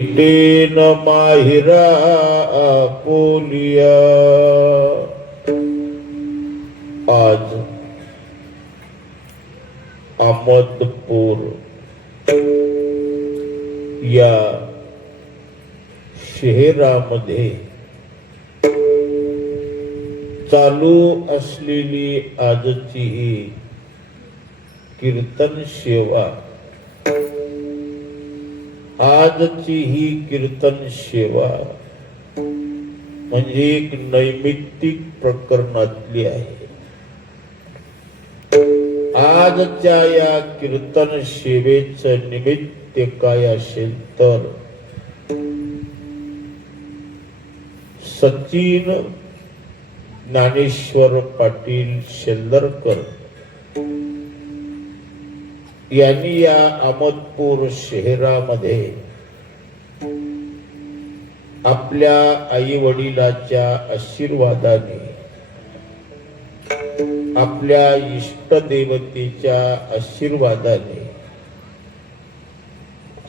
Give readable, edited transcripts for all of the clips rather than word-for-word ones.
तेन माहिरा आपोलिया. आज अहमदपूर या शहरामध्ये चालू असलेली आजची ही कीर्तन सेवा, आजची ही कीर्तन सेवा म्हणजे एक नैमित्तिक प्रकरणातली आहे. आजच्या या कीर्तन सेवेचं निमित्त काय असेल तर सचिन ज्ञानेश्वर पाटील शेंदरकर यांनी या अहमदपूर शहरामध्ये आपल्या आई वडिलांच्या आशीर्वादाने, आपल्या इष्टदेवतेच्या आशीर्वादाने,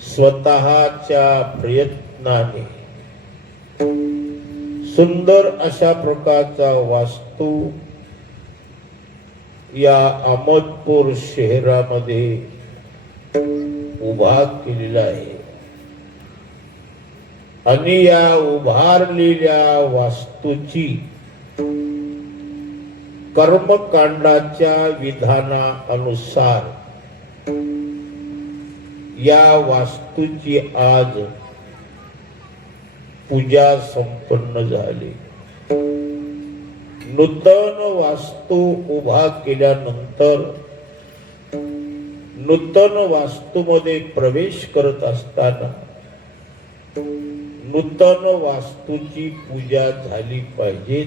स्वतःच्या प्रयत्नाने सुंदर अशा प्रकारचा वास्तू या अहमदपूर शहरामध्ये उभा केलेला आहे. आणि या उभारलेल्या वास्तूची कर्मकांडाच्या विधानानुसार या वास्तूची आज पूजा संपन्न झाली. नूतन वास्तू उभा केल्यानंतर नूतन वास्तूमध्ये प्रवेश करत असताना नूतन वास्तूची पूजा झाली पाहिजे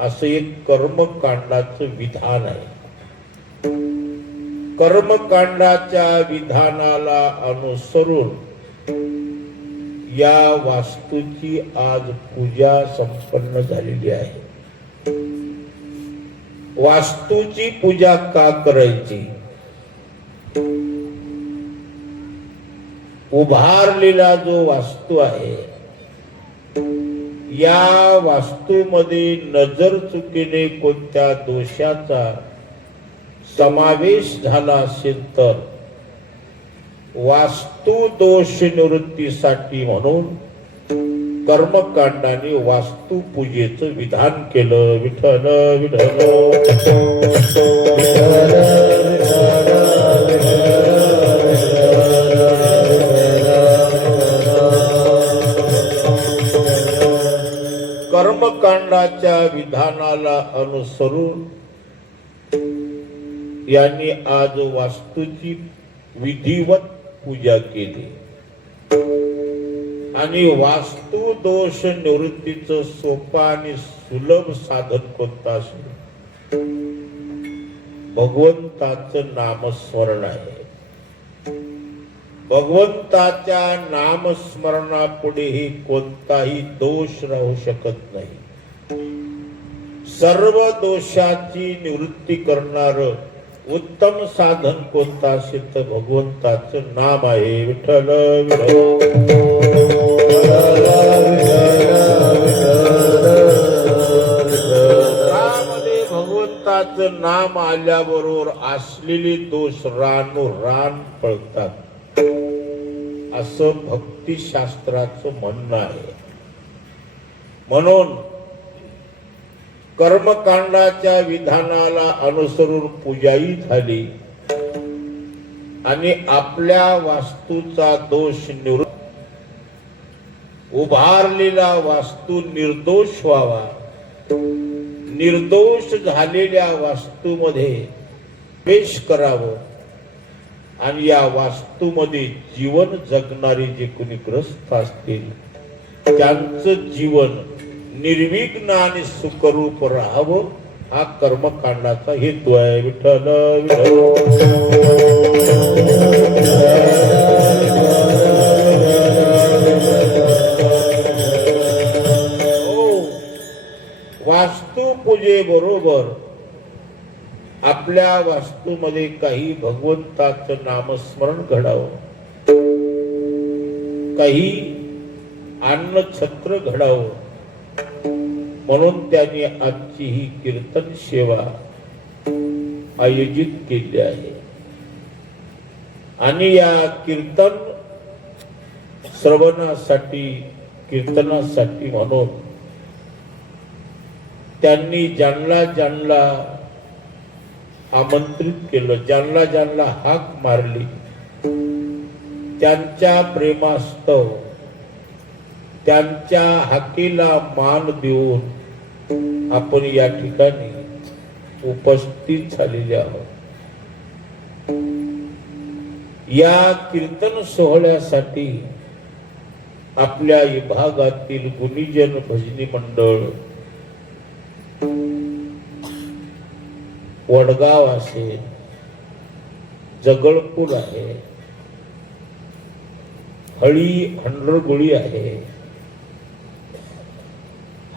असं एक कर्मकांडाचं विधान आहे. कर्मकांडाच्या विधानाला अनुसरून या वास्तूची आज पूजा संपन्न झालेली आहे. वास्तूची पूजा का करायची? उभारलेला जो वास्तू आहे, या वास्तूमध्ये नजर चुकीने कोणत्या दोषाचा समावेश झाला असेल तर वास्तू दोष निवृत्तीसाठी म्हणून कर्मकांडाने वास्तू पूजेचं विधान केलं. विठ्ठल विठ्ठल कर्मकांडाच्या विधानाला अनुसरून यांनी आज वास्तूची विधिवत पूजा केली. आणि वास्तू दोष निवृत्तीचं सोपं आणि सुलभ साधन कोणतं असेल? भगवंताचं नामस्मरण आहे. भगवंताच्या नामस्मरणापुढेही कोणताही दोष राहू शकत नाही. सर्व दोषाची निवृत्ती करणार उत्तम साधन कोणतं असेल तर भगवंताचं नाम आहे. विठ्ठल भगवंताचं नाम आल्याबरोबर असलेले दोष रानोरान पळतात असं भक्तिशास्त्राचं म्हणणं आहे. म्हणून कर्मकांडाच्या विधानाला अनुसरून पूजाही झाली आणि आपल्या वास्तूचा दोष निवृत्त, उभारलेला वास्तू निर्दोष व्हावा. निर्दोष झालेल्या वास्तूमध्ये प्रवेश करावं आणि या वास्तूमध्ये जीवन जगणारे जे कोणी ग्रस्त असतील त्यांचं जीवन निर्विघ्न आणि सुखरूप राहावं हा कर्मकांडाचा हेतू आहे. विठ्ठल वास्तू पूजे बरोबर आपल्या वास्तूमध्ये काही भगवंताचं नामस्मरण घडावं. काही अन्न छत्र घडावं म्हणून त्यांनी आजची ही कीर्तन सेवा आयोजित केली आहे. आणि या कीर्तन श्रवणासाठी कीर्तनासाठी म्हणून त्यांनी ज्यांना आमंत्रित केलं, ज्यांना हाक मारली, त्यांच्या प्रेमास्तव त्यांच्या हाकेला मान देऊन आपण या ठिकाणी उपस्थित झालेले आहोत. या कीर्तन सोहळ्यासाठी आपल्या विभागातील गुणीजन भजनी मंडळ, वडगाव असेल, जगळपूर आहे, हळी हंडरगुळी आहे,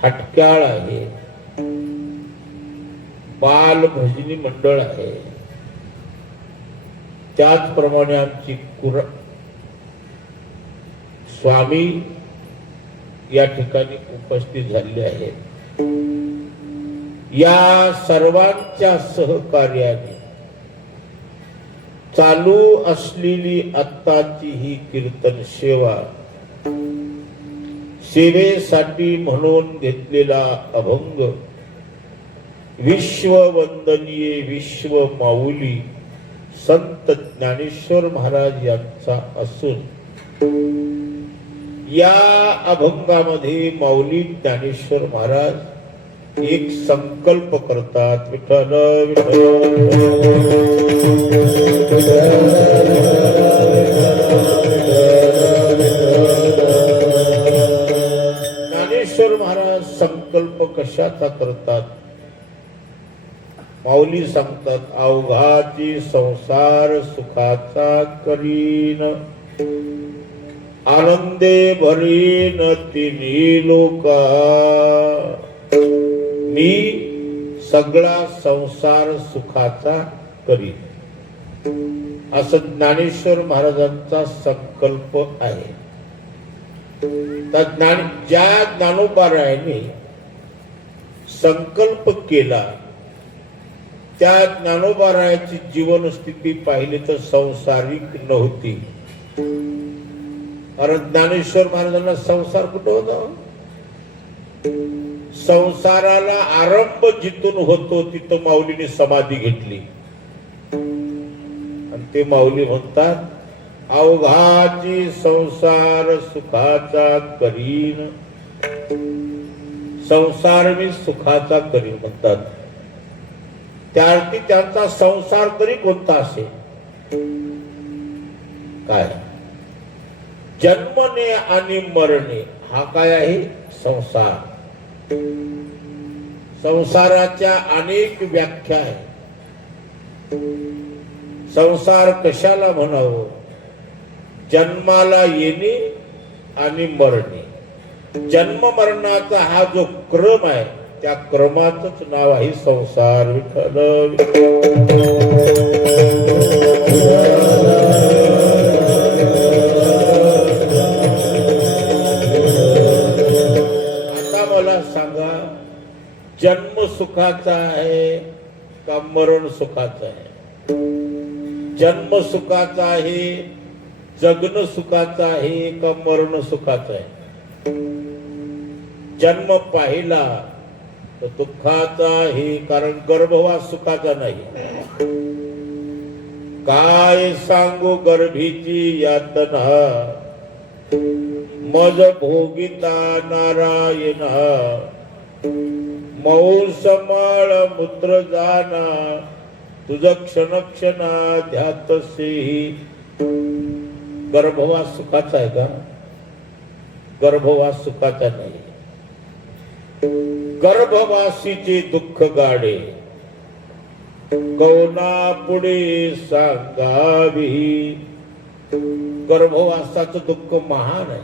हटक्याळ आहे, बाल भजनी मंडळ आहे, त्याचप्रमाणे आमची स्वामी या ठिकाणी उपस्थित झाले आहेत. या सर्वांच्या सहकार्याने चालू असलेली आत्ताची ही कीर्तन सेवा, सेवेसाठी म्हणून घेतलेला अभंग विश्ववंदनीय विश्व माऊली संत ज्ञानेश्वर महाराज यांचा असून या अभंगामध्ये माऊली ज्ञानेश्वर महाराज एक संकल्प करतात. विठ्ठल ज्ञानेश्वर महाराज संकल्प कशाचा करतात? माऊली सांगतात, अवघाची संसार सुखाचा करीन, आनंदे भरीन तिन्ही लोका, मी सगळा संसार सुखाचा करीन, असं ज्ञानेश्वर महाराजांचा संकल्प आहे. तर ज्या ज्ञानोबारायाने संकल्प केला त्या ज्ञानोबारायाची जीवन स्थिती पाहिली तर संसारिक नव्हती. कारण ज्ञानेश्वर महाराजांना संसार कुठं होता? संसाराला आरंभ जिथून होतो तिथं माऊलीने समाधी घेतली. आणि ते माऊली म्हणतात, अवघाची संसार सुखाचा करीन, संसार मी सुखाचा करीन म्हणतात. त्यार्थी त्यांचा संसार तरी कोणता असेल? काय? जन्मने आणि मरणे हा काय आहे? संसार. संसाराच्या अनेक व्याख्या आहेत. संसार कशाला म्हणावं? जन्माला येणे आणि मरणे. जन्म मरणाचा हा जो क्रम आहे त्या क्रमाचंच नाव आहे संसार. विठ्ठल आता मला सांगा, जन्म सुखाचा आहे का मरण सुखाचा आहे? जन्म सुखाचा आहे, जगणं सुखाचं आहे का मरण सुखाचं आहे? जन्म पाहिला तर दुःखाचा आहे, कारण गर्भवास सुखाचा नाही. काय सांगू गर्भीची यातना, मज भोगिता नारायण, मौस माळ मूत्र जाना, तुझ क्षण क्षणा ध्यातसे. गर्भवास सुखाचा आहे का? गर्भवास सुखाचा नाही. गर्भवासीचे दुःख गाडे, कौना पुढे सांगावी. गर्भवासाचं दुःख महान आहे.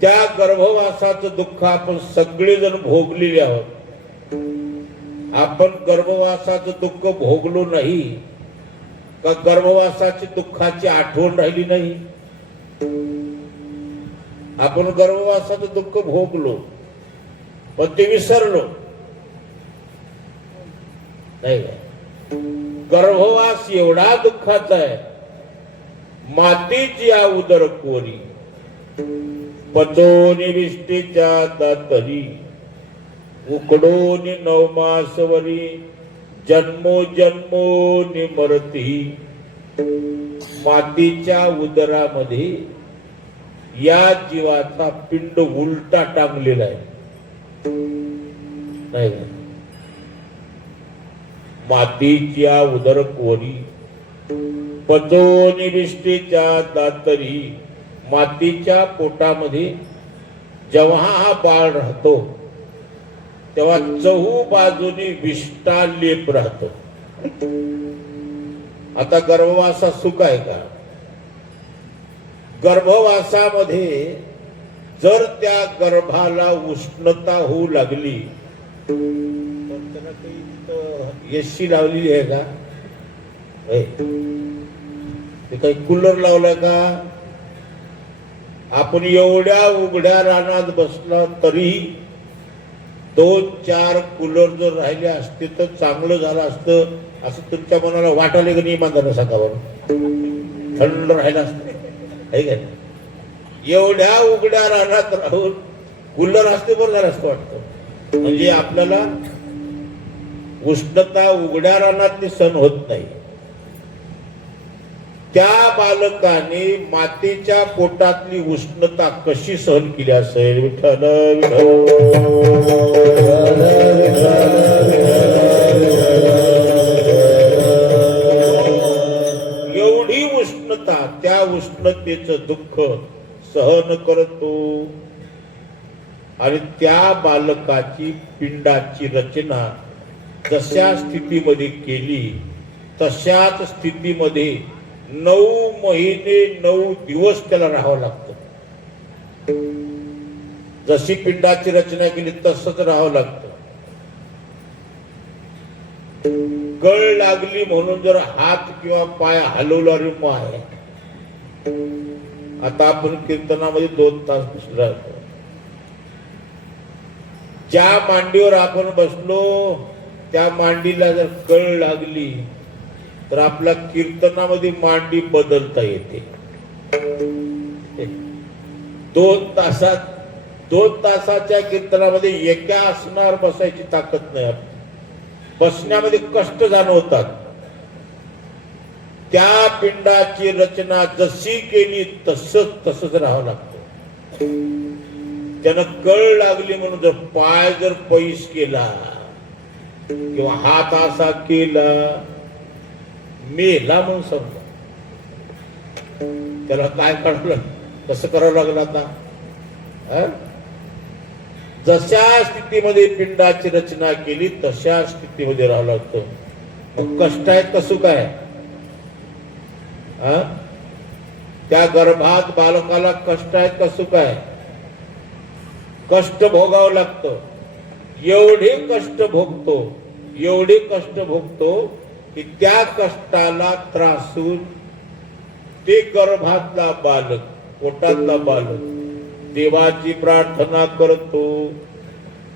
त्या गर्भवासाचं दुःख आपण सगळेजण भोगलेले आहोत. आपण गर्भवासाचं दुःख भोगलो नाही का? गर्भवासाची दुःखाची आठवण राहिली नाही? आपण गर्भवासाचं दुःख भोगलो, पण ते विसरलो नाही का? गर्भवास एवढा दुःखाचा आहे, मातीची या उदर कोरी, पचोनी विष्टीच्या दातरी, उकडोनी नवमासवरी, जन्मो जन्मो निमरती. मातीच्या उदरामध्ये या जीवाचा पिंड उलटा टांगलेला आहे नाही का? मातीच्या उदर कोरी, पचोनी विष्टीच्या दातरी. मातीच्या पोटामध्ये जेव्हा हा बाळ राहतो तेव्हा चहू बाजूनी विष्टा लेप राहतो. आता गर्भवासा सुख आहे का? गर्भवासामध्ये जर त्या गर्भाला उष्णता होऊ लागली तर त्याला काही एसी लावलेली आहे का? ते काही कूलर लावलाय का? आपण एवढ्या उघड्या रानात बसला तरी 2-4 कूलर जर राहिले असते तर चांगलं झालं असतं असं तुमच्या मनाला वाटायला की नाही? इमानदार सांगावर थंड राहिलं असतं आहे का? एवढ्या उघड्या रानात राहून कूलर असते बरं झालं असतं वाटतं. म्हणजे आपल्याला उष्णता उघड्या रानात सहन होत नाही. त्या बालकाने मातीच्या पोटातली उष्णता कशी सहन केली असेल? विठ्ठल एवढी उष्णता, त्या उष्णतेचं दुःख सहन करतो. आणि त्या बालकाची पिंडाची रचना जशा स्थितीमध्ये केली तशाच स्थितीमध्ये 9 महिने 9 दिवस त्याला राहावं लागतं. जशी पिंडाची रचना केली तसंच राहावं लागतं. गळ लागली म्हणून जर हात किंवा पाय हलवला रे माय, आता आपण कीर्तनामध्ये 2 तास बसलो. ज्या मांडीवर आपण बसलो त्या मांडीला जर कळ लागली तर आपल्या कीर्तनामध्ये मांडी बदलता येते. 2 तासाच्या कीर्तनामध्ये एका आसनावर बसायची ताकद नाही. बसण्यामध्ये कष्ट जाणवतात. त्या पिंडाची रचना जशी केली तसंच राहावं लागतं. त्यानं कळ लागली म्हणून जर पाय जर पैस केला किंवा हात असा केला मेला म्हणून समजा, त्याला काय काढलं कसं करावं लागलं? आता जशा स्थितीमध्ये पिंडाची रचना केली तशा स्थितीमध्ये राहावं लागतं. मग कष्ट आहेत का सुख आहे? त्या गर्भात बालकाला कष्ट आहेत का सुख आहे? कष्ट भोगावं लागतं. एवढे कष्ट भोगतो की त्या कष्टाला त्रासून ते गर्भातला बालक, पोटातला बालक देवाची प्रार्थना करतो.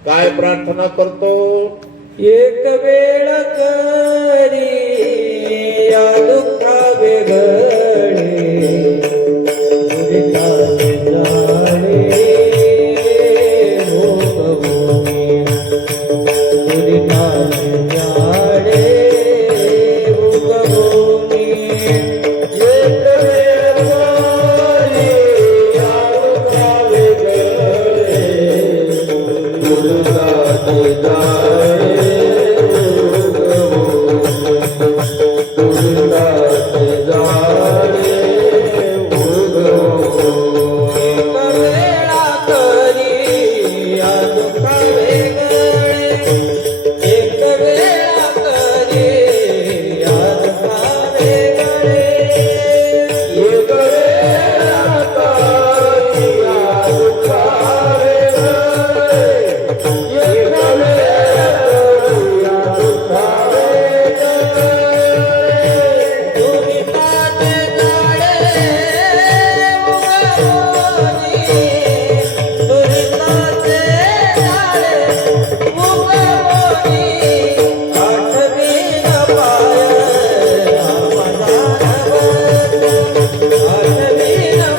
काय प्रार्थना करतो? एक वेळ करी या दुःखा वेगळे जा दुरिताचे जाळे उगवणी आठवीन पाय आठवीन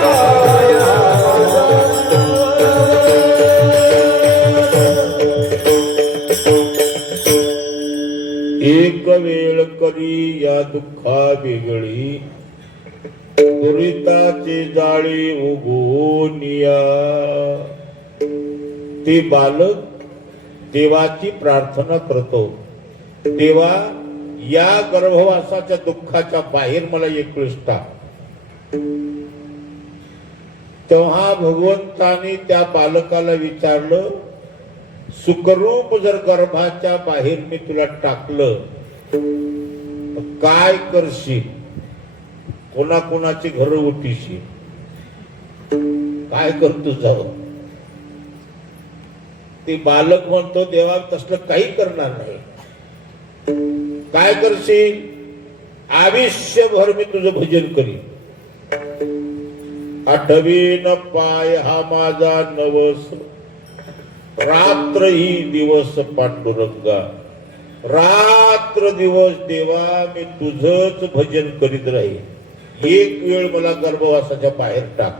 पाय एक वेळ करी या दुःखा वेगळी दुरिताची जाळी उगवून या. ते बालक देवाची प्रार्थना करतो, देवा या गर्भवासाच्या दुःखाच्या बाहेर मला एकवीस टाक. तेव्हा भगवंताने त्या बालकाला विचारलं, सुखरूप जर गर्भाच्या बाहेर मी तुला टाकलं काय करशील, कोणाकोणाची घर उठीशी, काय करतो जावं. ते बालक म्हणतो, देवा तसलं काही करणार नाही. काय करशील, आयुष्यभर मी तुझं भजन करीन. आठवीन पाय हा माझा नवस, रात्र ही दिवस पांडुरंगा. रात्र दिवस देवा मी तुझंच भजन करीत राहील. एक वेळ मला गर्भवासाच्या बाहेर टाक.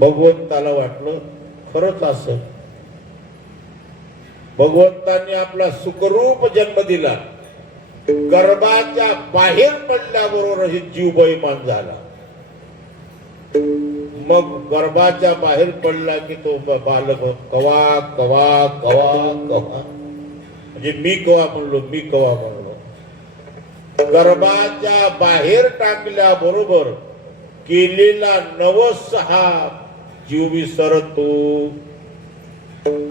भगवंताला वाटलं खरंच असं. भगवंतांनी आपला सुखरूप जन्म दिला. गर्भाच्या बाहेर पडल्याबरोबर जीव बेईमान झाला. मग गर्भाच्या बाहेर पडला की तो बालक कवा कवा कवा कवा, म्हणजे मी कवा म्हणलो, मी कवा म्हणलो. गर्भाच्या बाहेर टाकल्याबरोबर केलेला नवस हा जीव विसरतो.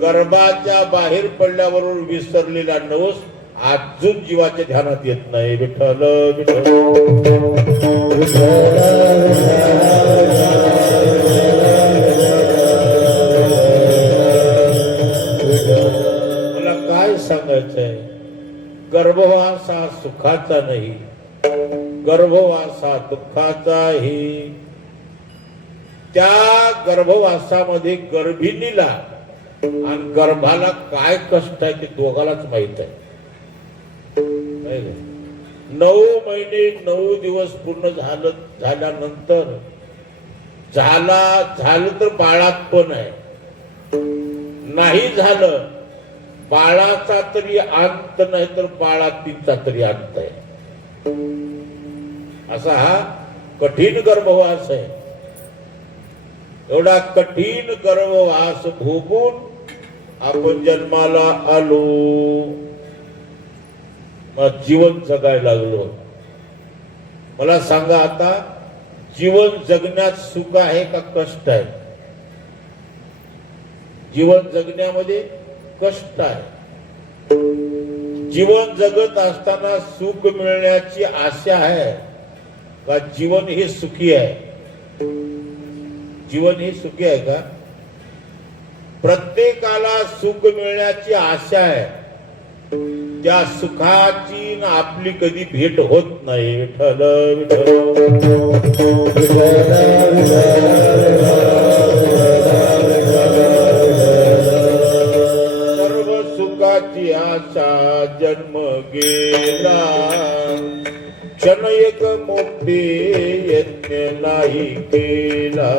गर्भाच्या बाहेर पडल्याबरोबर विसरलेला नवस अजून जीवाच्या ध्यानात येत नाही. विठ्ठल मला काय सांगायचंय, गर्भवास हा सुखाचा नाही, गर्भवास हा दुःखाचाही. त्या गर्भवासामध्ये गर्भिणीला आणि गर्भाला काय कष्ट आहे ते दोघालाच माहित आहे. 9 महिने 9 दिवस पूर्ण झाल्यानंतर झालं तर बाळात पण आहे, नाही झालं बाळाचा तरी अंत नाही तर बाळातीचा तरी अंत आहे. असा हा कठीण गर्भवास आहे. एवढा कठीण गर्भवास भोगून आपण जन्माला आलो, मग जीवन जगायला लागलो. मला सांगा आता, जीवन जगण्यात सुख आहे का कष्ट आहे? जीवन जगण्यामध्ये कष्ट आहे. जीवन जगत असताना सुख मिळण्याची आशा आहे का जीवन हे सुखी आहे? जीवन हे सुखी आहे का? प्रत्येकाला सुख मिळण्याची आशा आहे. त्या सुखाची आपली कधी भेट होत नाही. विठ्ठल सर्व सुखाची आशा जन्म गेला, क्षण एक मोठे यज्ञ नाही केला.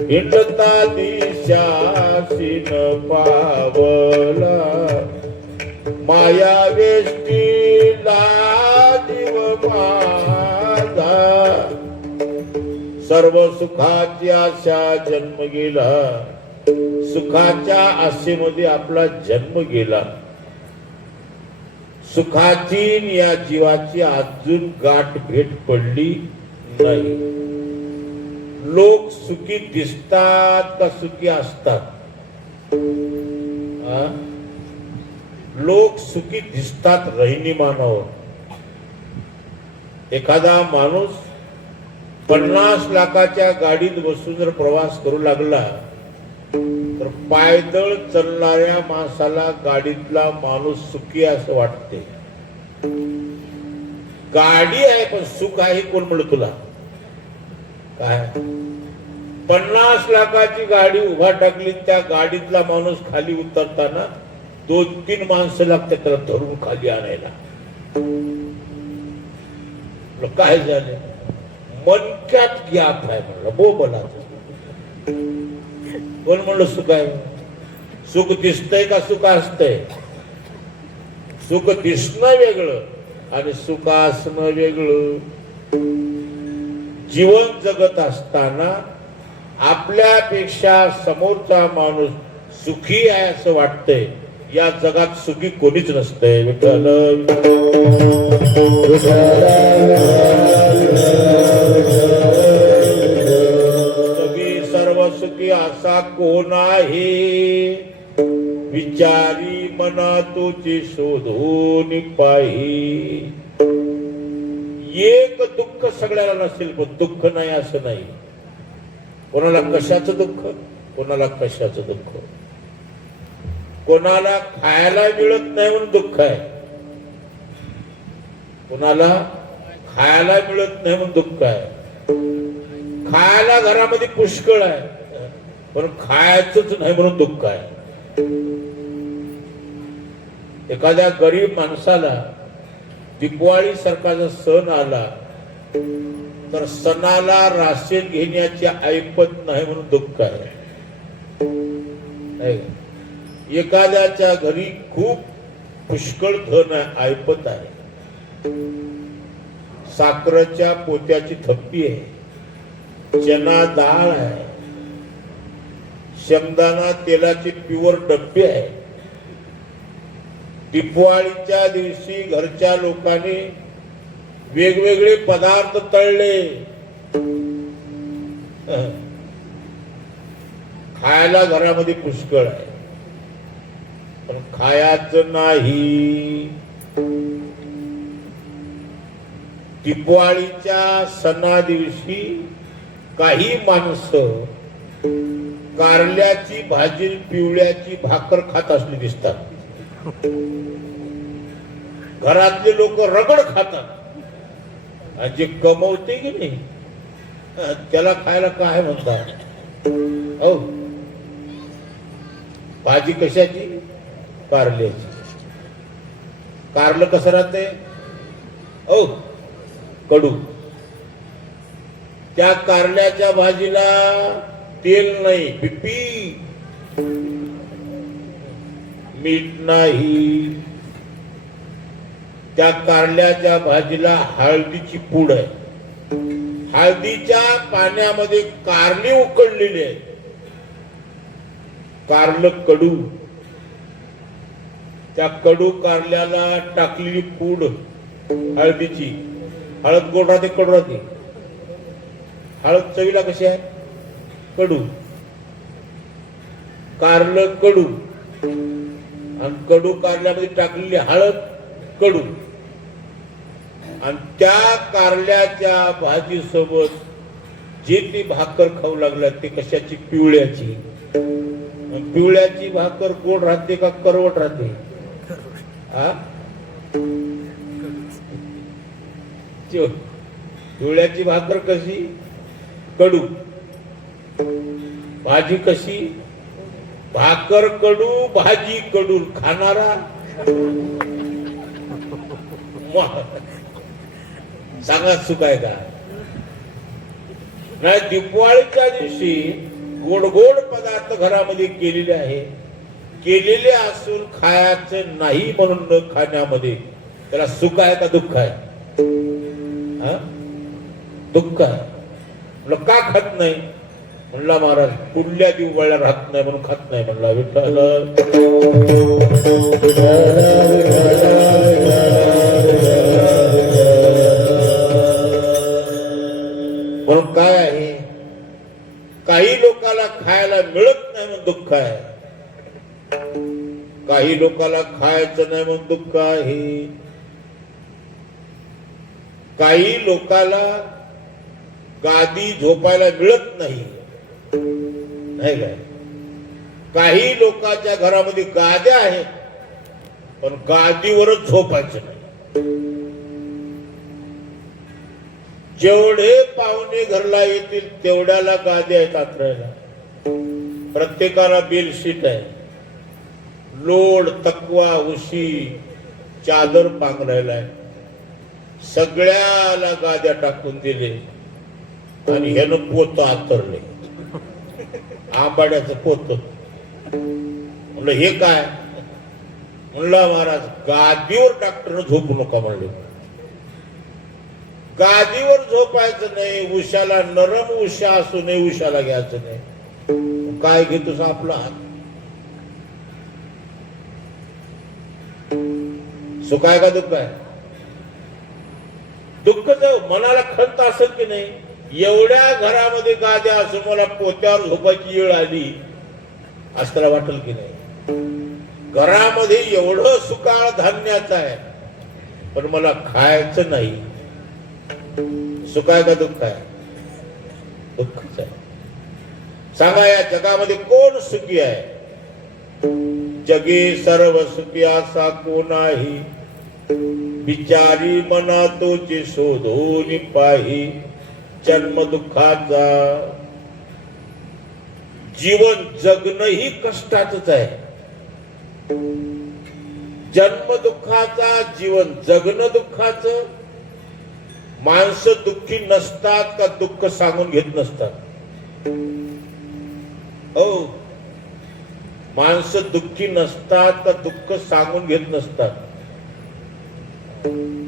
हिंडता दिशासी न पावला, माया वेष्टीला जीव माझा. सर्व सुखाची आशा जन्म गेला, सुखाच्या आशेमध्ये आपला जन्म गेला. सुखाची या जीवाची अजून गाठ भेट पडली नाही. लोक सुखी दिसतात का सुखी असतात? लोक सुखी दिसतात राहिनीमानावर. एखादा माणूस 50 लाखाच्या गाडीत बसून जर प्रवास करू लागला तर पायदळ चालणाऱ्या माणसाला गाडीतला माणूस सुखी असं वाटते. गाडी आहे पण सुख आहे कोण म्हणलं तुला? काय 50 लाखाची गाडी उभा टाकली, त्या गाडीतला माणूस खाली उतरताना 2-3 माणसं लागतात त्याला धरून खाली आणायला. काय झालं? मनक्यात गॅप आहे म्हणलं, बोबलाच. कोण म्हणलं सुख आहे? सुख दिसतंय का सुख असतंय? सुख दिसणं वेगळं आणि सुख असणं वेगळं. जीवन जगत असताना आपल्यापेक्षा समोरचा माणूस सुखी आहे असं वाटतंय. या जगात सुखी कोणीच नसतंय. विठ्ठल सगळी सर्व सुखी असा कोण आहे? विचारी मना तुझी शोधून पाही. एक दुःख सगळ्याला नसेल पण दुःख नाही असं नाही. कोणाला कशाचं दुःख, कोणाला कशाचं दुःख. कोणाला खायला मिळत नाही म्हणून दुःख आहे, कोणाला खायला मिळत नाही म्हणून दुःख आहे. खायला घरामध्ये पुष्कळ आहे पण खायचंच नाही म्हणून दुःख आहे. एखाद्या गरीब माणसाला दिवाळी सारखा सण आला तर सणाला राशन घेण्याची ऐपत नाही म्हणून दुःख आहे. एखाद्याच्या घरी खूप पुष्कळ धन आहे, ऐपत आहे. साखरेच्या पोत्याची थप्पी आहे, चना डाळ आहे, शेंगदाणा तेलाचे प्युअर डब्बे आहे. दिवाळीच्या दिवशी घरच्या लोकांनी वेगवेगळे पदार्थ तळले. खायला घरामध्ये पुष्कळ आहे पण खायचं नाही. दिवाळीच्या सणा दिवशी काही माणसं कारल्याची भाजी पिवळ्याची भाकर खात असली दिसतात. घरातले लोक रगड खातात आणि जे कमवते की नाही त्याला खायला काय म्हणतात? हो, भाजी कशाची? कारल्याची. कारलं कसं राहते? ओ कडू. त्या कारल्याच्या भाजीला तेल नाही, पिपी, मीठ नाही. त्या कारल्याच्या भाजीला हळदीची पूड आहे. हळदीच्या पाण्यामध्ये कारली उकळलेली आहे. कारलं कडू. त्या कडू कारल्याला टाकलेली पूड हळदीची. हळद गोड राहते, कडू राहते. हळद चवीला कशी आहे? कडू. कारलं कडू आणि कडू कारल्यामध्ये टाकलेली हळद कडू. आणि त्या कारल्याच्या भाजी सोबत जे ती भाकर खाऊ लागला ते कशाची? पिवळ्याची. पिवळ्याची भाकर गोड राहते का करवट राहते? पिवळ्याची भाकर कशी? कडू. भाजी कशी? भाकर कडू, भाजी कडू. खाणारा सांगा सुख आहे का? नाही. दिवाळीच्या दिवशी गोड गोड पदार्थ घरामध्ये केलेले आहे, केलेले असून खायचं नाही म्हणून न खाण्यामध्ये त्याला सुख आहे का दुःख आहे? दुःख आहे. म्हणलं का खात नाही? म्हणला महाराज पुढल्या दिवाळीला राहत नाही म्हणून खात नाही. म्हणला विठ्ठल म्हणून काय आहे? काही लोकांना खायला मिळत नाही म्हणून दुःख आहे, काही लोकांना खायचं नाही म्हणून दुःख आहे, काही लोकांना गादी झोपायला मिळत नाही, नाही काय? काही लोकांच्या घरामध्ये गाद्या आहेत पण गादीवरच झोपायचं नाही. जेवढे पाहुणे घरला येतील तेवढ्याला गाद्या आहेत आथरायला, प्रत्येकाला बेडशीट आहे, लोड तकवा उशी चादर पांघरायला आहे, सगळ्याला गाद्या टाकून दिले आणि ह्यानं पोत आतरले, आंबाड्याचं पोत. म्हणलं हे काय? म्हणलं महाराज गादीवर डॉक्टरनं झोपू नका म्हणले, गादीवर झोपायचं नाही, उशाला नरम उशा असू नये, उशाला घ्यायचं नाही. काय घेतोस आपला हात? सुख आहे का दुःख आहे? दुःख जर मनाला खंत असेल की नाही, एवढ्या घरामध्ये गाद्या असून मला पोत्यावर झोपायची वेळ आली असं त्याला वाटेल की नाही? घरामध्ये एवढं सुकाळ धान्याचं आहे पण मला खायचं नाही. सुख आहे का दुःख आहे? दुःखच आहे. सांगा या जगामध्ये कोण सुखी आहे? जगे सर्व सुखी असा कोण आहे? बिचारी मना तोचे शोधून पाही, जन्म दुःखाचा जीवन जगणंही कष्टाचंच आहे. जन्म दुःखाचा जीवन जगणं दुःखाचं. माणसं दुःखी नसतात का दुःख सांगून घेत नसतात? हो, माणसं दुःखी नसतात का दुःख सांगून घेत नसतात.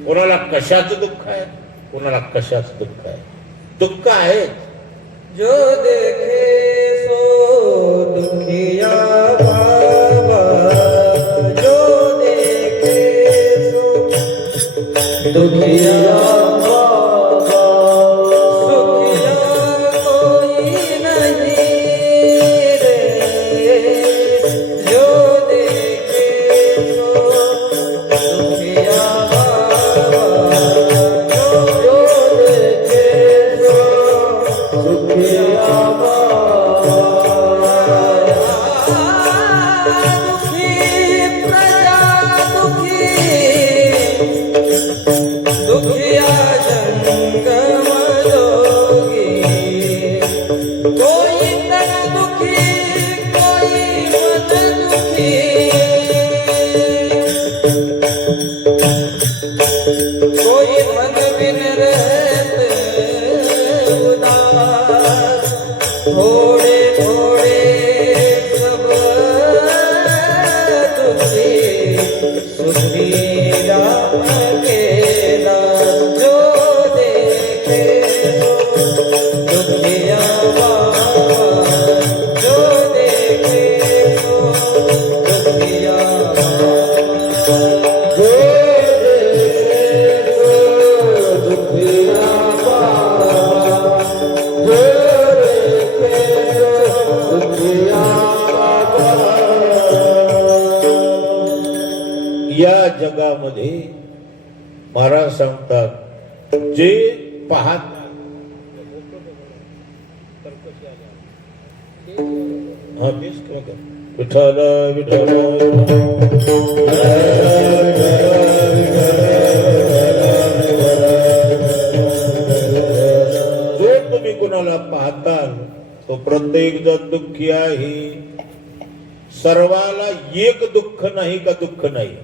कोणाला कशाचं दुःख आहे, कोणाला कशाचं दुःख आहे. दुःख आहे. जो देखे सो दुखिया बाबा, जो देखे सो दुखिया बाबा, सुखिया कोई नहीं रे, जो देखे सो दुखिया बाबा, जो देखे सो दुखिया बाबा. दुखी प्रजा दुखिया जंगम जोगी, कोई तन दुखी कोई मन दुखी, कोई मन बिन रहते उदास, थोड़े थोड़े सब दुखी, सुखी राम के दास. जो देखे सो दुखिया बाबा, जो देखे सो दुखिया बाबा, जो देखे सो दुखिया बाबा, जो देखे सो दुखिया बाबा. या जगामध्ये महाराज सांगतात, जे पाहत विठ्ठल विठ्ठल जो तुम्ही कोणाला पाहताल तो प्रत्येक जण दुःखी आहे. सर्वाला एक दुःख नाही का दुःख नाही?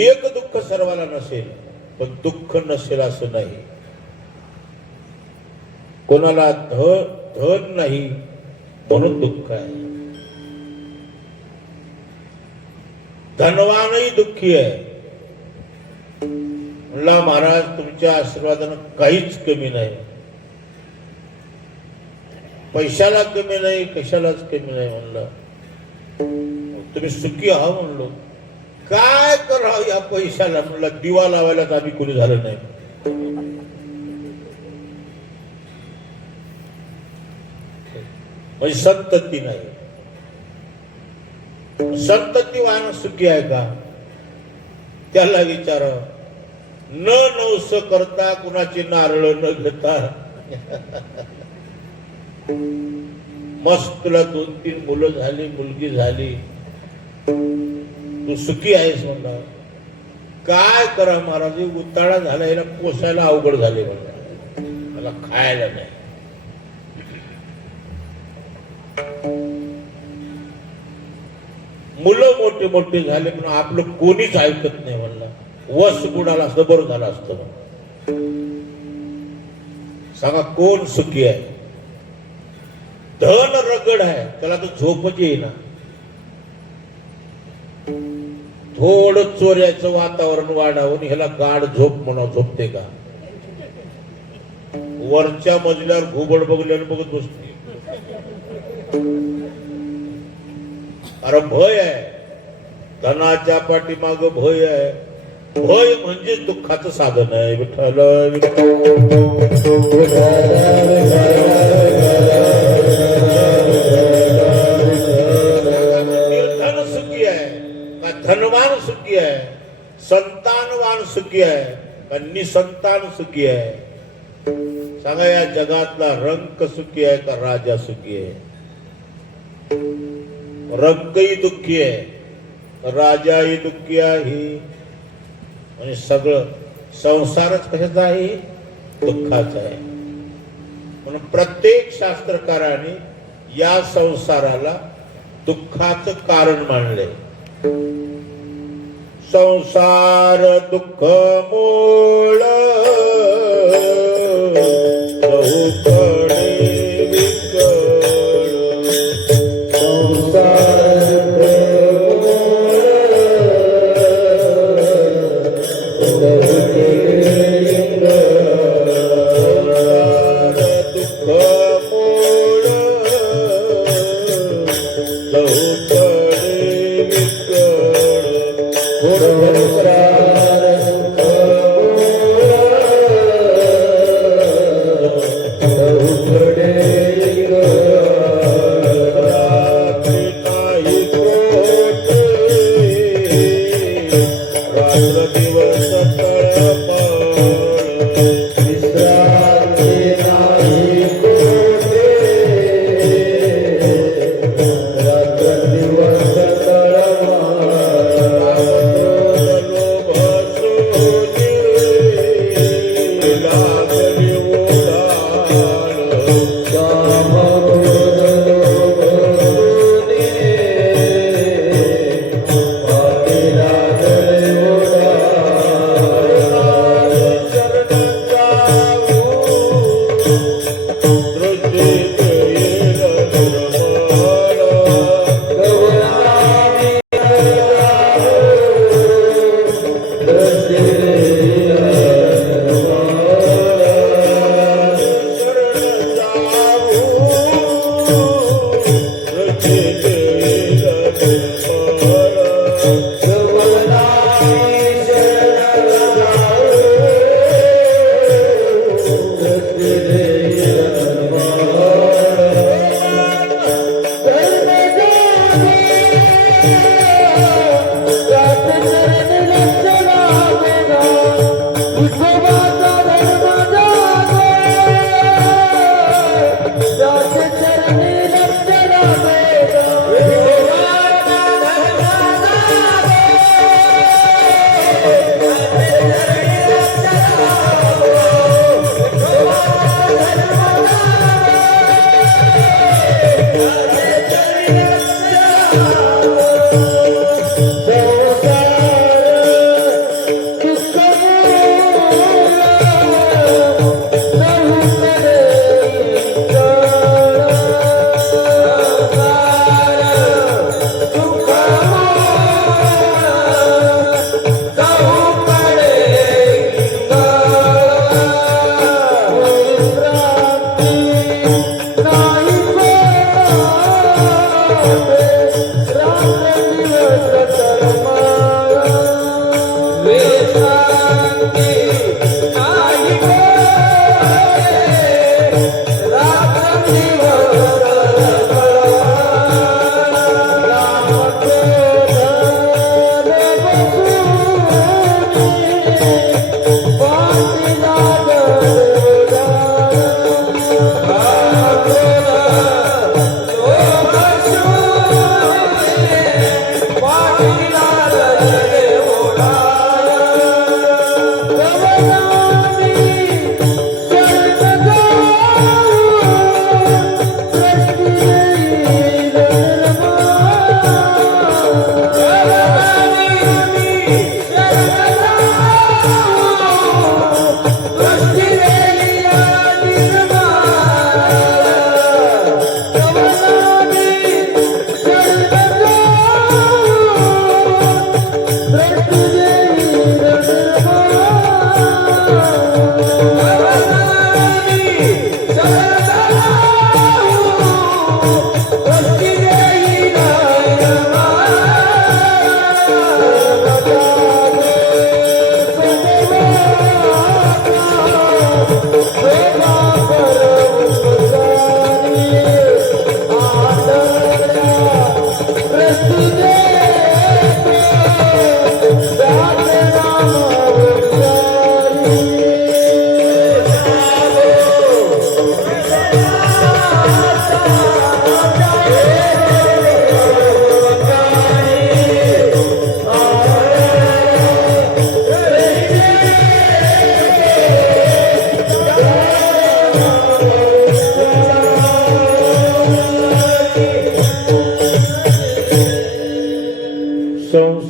एक दुःख सर्वाला नसेल पण दुःख नसेल असं नाही. कोणाला धन नाही म्हणून दुःख आहे. धनवानही दुःखी आहे. म्हणला महाराज तुमच्या आशीर्वादानं काहीच कमी नाही, पैशाला कमी नाही, कशालाच कमी नाही. म्हणलं तुम्ही सुखी आहात. म्हणलो काय करावं या पैशाला? म्हणलं दिवा लावायलाच आम्ही कोणी झालं नाही. म्हणजे संतती नाही. संततीवान सुखी आहे का त्याला विचार. न नवस करता कुणाची नारळ न घेता मस्त तुला 2-3 मुलं झाली, मुलगी झाली, तू सुखी आहेस म्हणला. काय करा महाराज, उताळा झाला, याला पोसायला अवघड झाले म्हणला, मला खायला नाही. मुलं मोठे मोठे झाले पण आपलं कोणीच ऐकत नाही म्हणला. वस बुडाला असतं बरं झालं असतं. सांगा कोण सुखी आहे? धन रगड आहे, त्याला तर झोपच येईना. थोडं चोऱ्याचं वातावरण वाढावून ह्याला गाढ झोप म्हणा, झोपते का? वरच्या मजल्यावर घुबड बघल्यानं बघत बसते. अरे भय आहे, धनाच्या पाठीमाग भय आहे. भय म्हणजे दुःखाचं साधन आहे. विठ्ठल निर्धन सुखी आहे का धनवान सुखी आहे? संतानवान सुखी आहे का निसंतान सुखी आहे? सांगा, या जगातला रंक सुखी आहे का राजा सुखी आहे? रंकही दुःखी आहे, राजाही दुःखी आहे, आणि सगळं संसारच कशाचा आहे? दुःखाचा आहे. म्हणून प्रत्येक शास्त्रकाराने या संसाराला दुःखाचं कारण मानले. संसार दुःख मूळ राम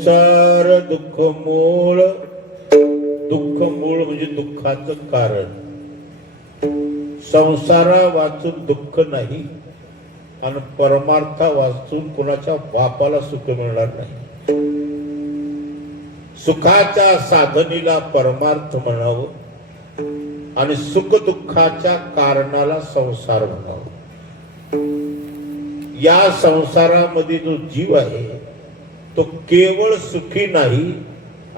संसार दुःख मूळ. दुःख मूळ म्हणजे दुःखाचं कारण. संसारा वाचून दुःख नाही आणि परमार्था वाचून कुणाच्या बापाला सुख मिळणार नाही. सुखाच्या साधनीला परमार्थ म्हणावं आणि सुख दुःखाच्या कारणाला संसार म्हणावं. या संसारामध्ये जो जीव आहे तो केवळ सुखी नाही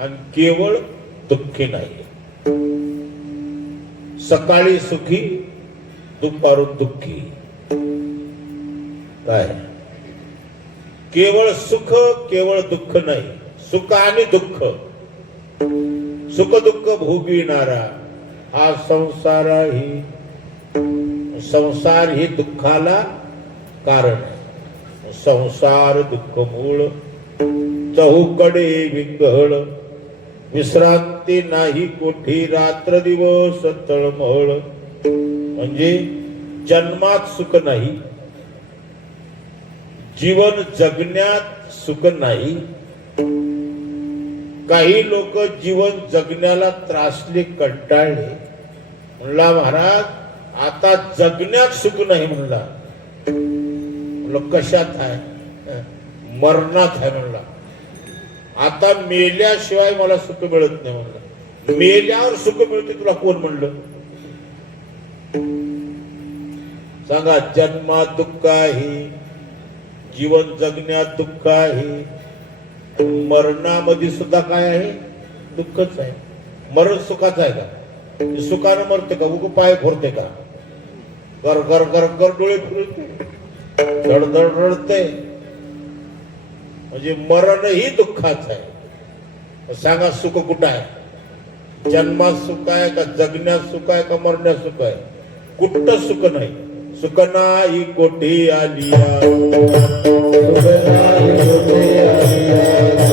आणि केवळ दुःखी नाही. सकाळी सुखी दुपारून दुःखी. काय केवळ सुख केवळ दुःख नाही. सुख आणि दुःख, सुख दुःख भोगविणारा हा संसार ही दुःखाला कारण आहे. संसार दुःख मूळ, चहूकडे विंगळ, विश्रांती नाही कोठी, रात्र दिवस तळमळ. म्हणजे जन्मात सुख नाही, जीवन जगण्यात सुख नाही. काही लोक जीवन जगण्याला त्रासले, कंटाळले. म्हणला महाराज आता जगण्यात सुख नाही. म्हणला कशात आहे? मरणात आहे. म्हणला आता मेल्याशिवाय मला सुख मिळत नाही. म्हणलं मेल्यावर सुख मिळते तुला कोण म्हणलं? सांगा. जन्मात दुःख आहे, जीवन जगण्यात दुःख आहे, मरणामध्ये सुद्धा काय आहे? दुःखच आहे. मरण सुखाचं आहे का? सुखानं मरते का? उग पाय फोरते का? गर गर गर गर डोळे फिरते, धडधड रडते. म्हणजे मरण ही दुःखाच आहे. सांगा सुख कुठं आहे? जन्मात सुख आहे का? जगण्यात सुख आहे का? मरण्यात सुख आहे? कुठं सुख नाही. सुख नाही कोठी आलिया, सुख नाही कोठी आलिया, सुख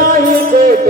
नाही कोठी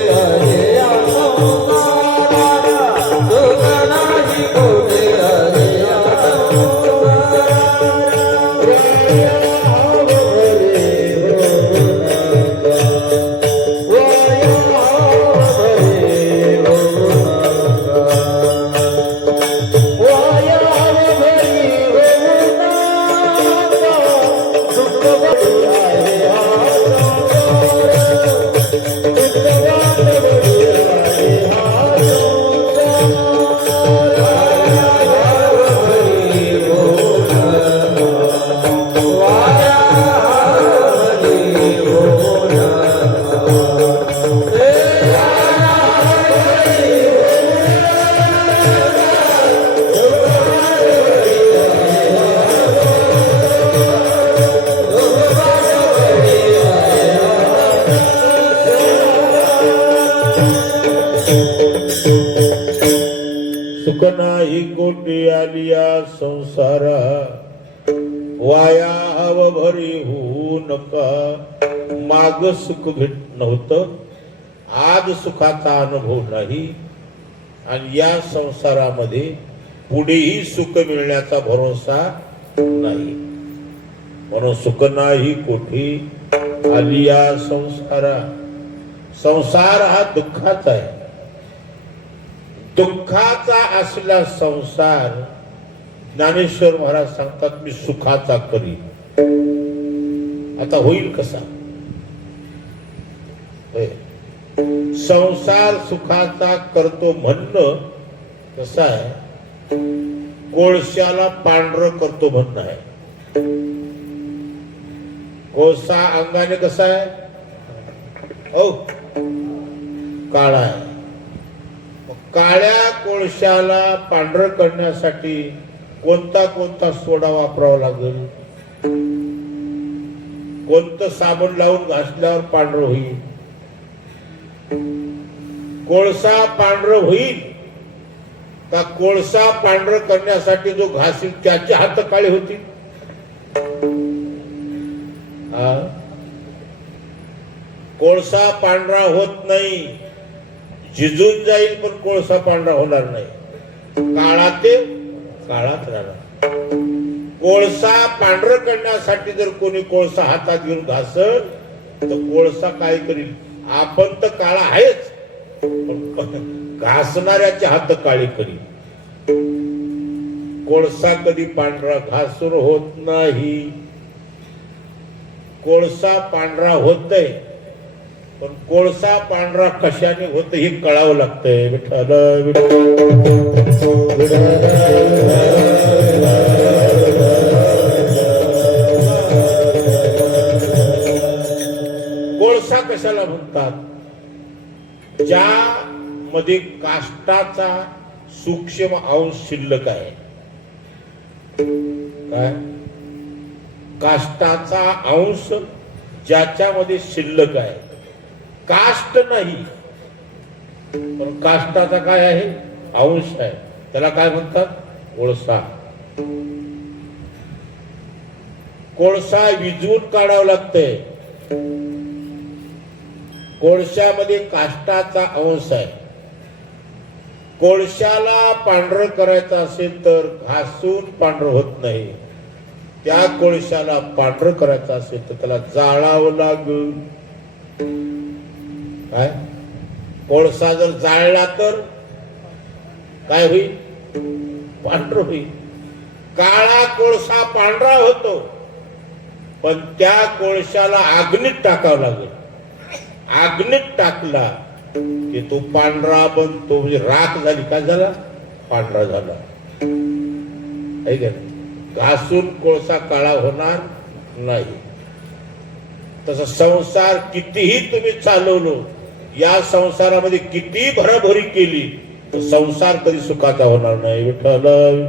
आलिया. सुख नाही कोटी आलिया संसारा, वाया हव भरी होऊ नका. माग सुख भेट नव्हतं, आज सुखाचा अनुभव नाही आणि या संसारामध्ये पुढेही सुख मिळण्याचा भरोसा नाही. म्हणून सुख नाही कोठी आलिया संसारा. संसार हा दुःखाचा आहे. दुःखाचा असला संसार ज्ञानेश्वर महाराज सांगतात मी सुखाचा करी. आता होईल कसा? संसार सुखाचा करतो म्हणणं कसं आहे? कोळशाला पांढरं करतो म्हणणं आहे. कोळसा अंगाने कसा आहे? हो काळा आहे. मग काळ्या कोळशाला पांढरं करण्यासाठी कोणता कोणता सोडा वापरावा लागेल? कोणतं साबण लावून घासल्यावर पांढरं होईल? कोळसा पांढरं होईल का कोळसा पांढरं करण्यासाठी जो घासील त्याचे हात काळे होतील? कोळसा पांढरा होत नाही, झिजून जाईल पण कोळसा पांढरा होणार नाही. काळा ते काळात राहणार. कोळसा पांढरं करण्यासाठी जर कोणी कोळसा हातात घेऊन घासल तर कोळसा काय करील? आपण तर काळा आहेच, पण घासणाऱ्याचे हात काळी करील. कोळसा कधी पांढरा घासून होत नाही. कोळसा पांढरा होतय, पण कोळसा पांढरा कशाने होत हे कळावं लागतंय. विठ्ठल कोळसा कशाला म्हणतात? ज्या मध्ये काष्टाचा सूक्ष्म अंश शिल्लक आहे. काय? काष्टाचा अंश ज्याच्यामध्ये शिल्लक आहे. काष्ट नाही, पण काष्टाचा काय आहे? अंश आहे. त्याला काय म्हणतात? कोळसा. कोळसा विजवून काढावं लागतंय. कोळशामध्ये काष्टाचा अंश आहे. कोळशाला पांढरं करायचं असेल तर घासून पांढरं होत नाही. त्या कोळशाला पांढरं करायचं असेल तर त्याला जाळावं लागेल. काय? कोळसा जर जाळला तर काय होईल? पांढरं होईल. काळा कोळसा पांढरा होतो, पण त्या कोळशाला अग्नीत टाकावं लागेल. अग्नीत टाकला की तो पांढरा बनतो, म्हणजे राख झाली. काय झाला? पांढरा झाला. है का नाही? घासून कोळसा काळा होणार नाही. तसं संसार कितीही तुम्ही चालवलो, या संसारामध्ये किती भराभरी केली तर संसार कधी सुखाचा होणार नाही. विठ्ठल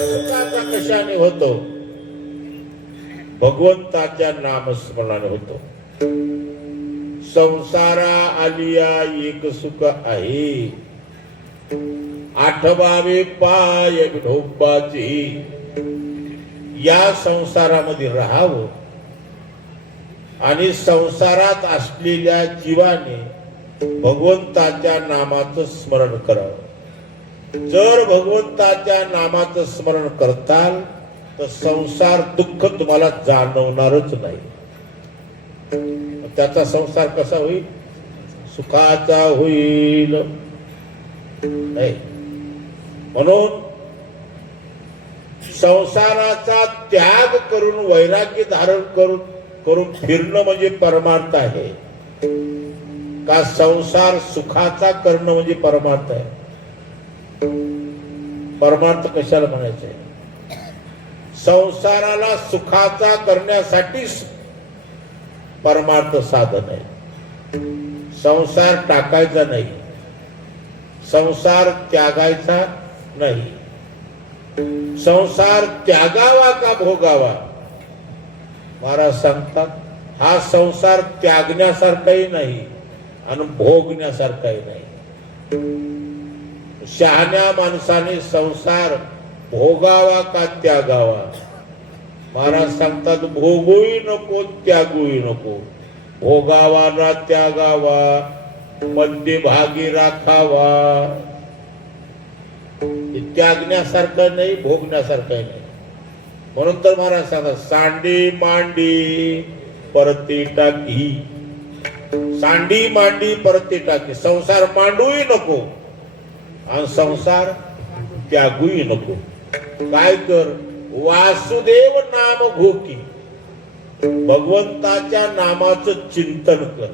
सुखाचा कशाने होतो? भगवंताच्या नामस्मरणाने होतो. संसारा आलिया एक सुख आहे, आठवावे पाय विठोबाची. या संसारामध्ये राहावं आणि संसारात असलेल्या जीवाने भगवंताच्या नामाचं स्मरण करावं. जर भगवंताच्या नामाचं स्मरण करताल तर संसार दुःख तुम्हाला जाणवणारच नाही. त्याचा संसार कसा होईल? सुखाचा होईल. नाही, म्हणून संसाराचा त्याग करून वैराग्य धारण करून फिरणं म्हणजे परमार्थ आहे का? संसार सुखाचा करणं म्हणजे परमार्थ आहे. परमार्थ कशाला म्हणायचं आहे? संसाराला सुखाचा करण्यासाठी परमार्थ साधन आहे. संसार टाकायचा नाही, संसार त्यागायचा नाही. संसार त्यागावा का भोगावा? महाराज सांगतात हा संसार त्यागण्यासारखाही नाही आणि भोगण्यासारखाही नाही. शहाण्या माणसाने संसार भोगावा का त्यागावा? महाराज सांगतात भोगूही नको त्यागूही नको. भोगावा ना त्यागावा, मध्यभागी राखावा. त्यागण्यासारखं नाही, भोगण्यासारखं नाही. म्हणून तर महाराज सांगतात सांडी मांडी परती टाकी. सांडी मांडी परती टाकी. संसार मांडूही नको आणि संसार त्यागूही नको. काय कर? वासुदेव नाम भोकी. भगवंताच्या नामाचं चिंतन कर.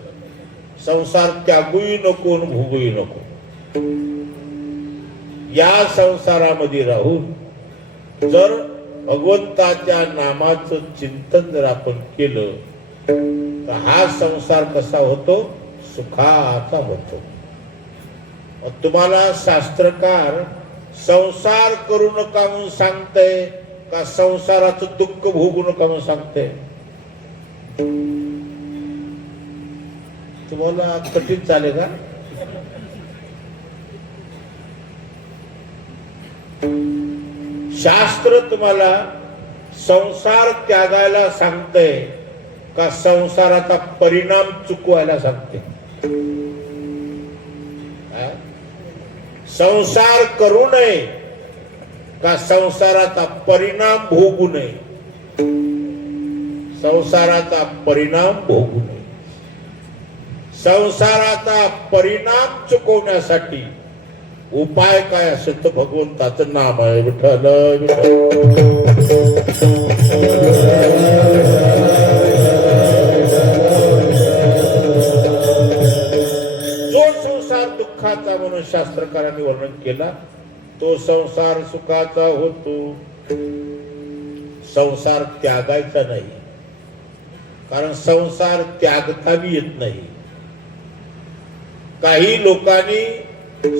संसार त्यागूही नको आणि भोगूही नको. या संसारामध्ये राहून जर भगवंताच्या नामाचं चिंतन जर आपण केलं तर हा संसार कसा होतो? सुखाचा होतो. तुम्हाला शास्त्रकार संसार करू नका म्हणून सांगतय का संसाराचं दुःख भोगू नका म्हणून सांगतय? तुम्हाला कठीण चालेल का? शास्त्र तुम्हाला संसार त्यागायला सांगतय का संसाराचा परिणाम चुकवायला सांगते? संसार करू नये का संसाराचा परिणाम भोगू नये? संसाराचा परिणाम भोगू नये. संसाराचा परिणाम चुकवण्यासाठी उपाय काय असेल तर भगवंताचं नाम आहे. विठ्ठल जो संसार दुःखाचा म्हणून शास्त्रकारांनी वर्णन केला तो संसार सुखाचा होतो. संसार त्यागायचा नाही, कारण संसार त्यागता बी येत नाही. काही लोकांनी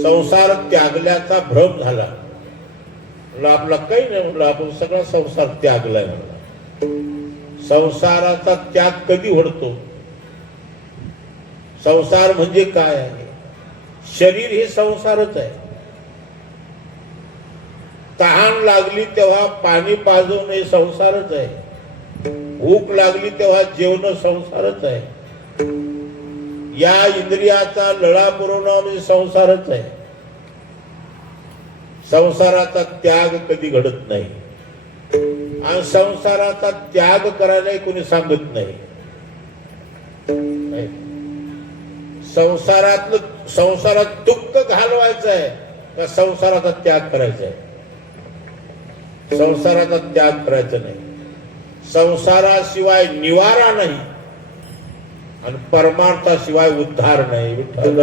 संसार त्यागल्याचा भ्रम झाला. आपला काही नाही म्हणलं, आपण सगळा संसार त्यागलाय म्हणला. संसाराचा त्याग कधी घडतो? संसार म्हणजे काय आहे? शरीर हे संसारच आहे. तहान लागली तेव्हा पाणी पाजवणं हे संसारच आहे. भूक लागली तेव्हा जेवण संसारच आहे. या इंद्रियाचा लळा पुरवणं म्हणजे संसारच आहे. संसाराचा त्याग कधी घडत नाही आणि संसाराचा त्याग करायला कोणी सांगत नाही. संसारात दुःख घालवायचं आहे का संसाराचा त्याग करायचा आहे? संसाराचा त्याग करायचा नाही. संसाराशिवाय निवारा नाही आणि परमार्थाशिवाय उद्धार नाही. विठ्ठल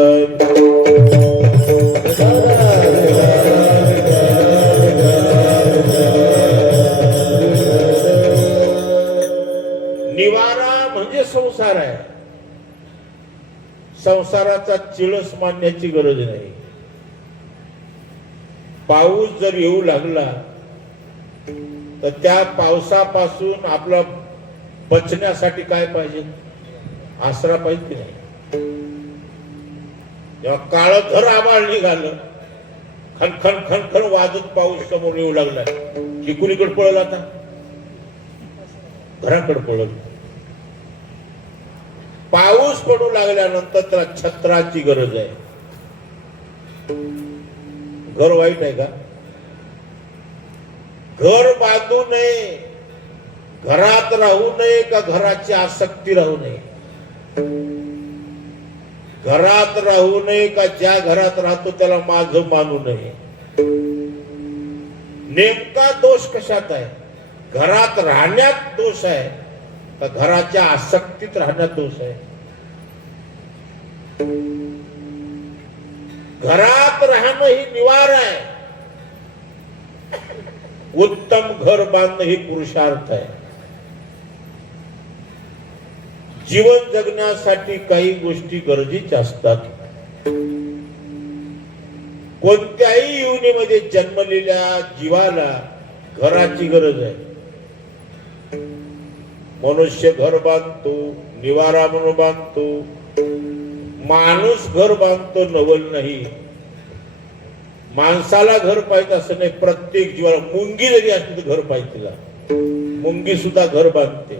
निवारा म्हणजे संसार आहे. संसाराचा चिळस मानण्याची गरज नाही. पाऊस जर येऊ लागला तर त्या पावसापासून आपलं बचण्यासाठी काय पाहिजे? आसरा पाहिजे की नाही? जेव्हा काळधर आभाळ निघालं, खणखण खणखण वाजत पाऊस समोर येऊ लागला की कुणीकडे पळलं? आता घराकडे पळलं. पाऊस पडू लागल्यानंतर त्याला छत्राची गरज आहे. घर वाईट आहे का? घर बांधू नये, घरात राहू नये का घराची आसक्ती राहू नये? घरात राहू नये का ज्या घरात राहतो त्याला माझं मानू नये? नेमका दोष कशात आहे? घरात राहण्यात दोष आहे का घराच्या आसक्तीत राहण्यात दोष आहे? घरात राहणं ही निवार आहे. उत्तम घर बांधणं ही पुरुषार्थ आहे. जीवन जगण्यासाठी काही गोष्टी गरजेच्या असतात. कोणत्याही योनीमध्ये जन्मलेल्या जीवाला घराची गरज आहे. मनुष्य घर बांधतो, निवारा म्हणून बांधतो. माणूस घर बांधतो, नवल नाही. माणसाला घर पाहिजे असं नाही. प्रत्येक जीवाला, मुंगी जरी असली तर घर पाहिजे तिला. मुंगी सुद्धा घर बांधते.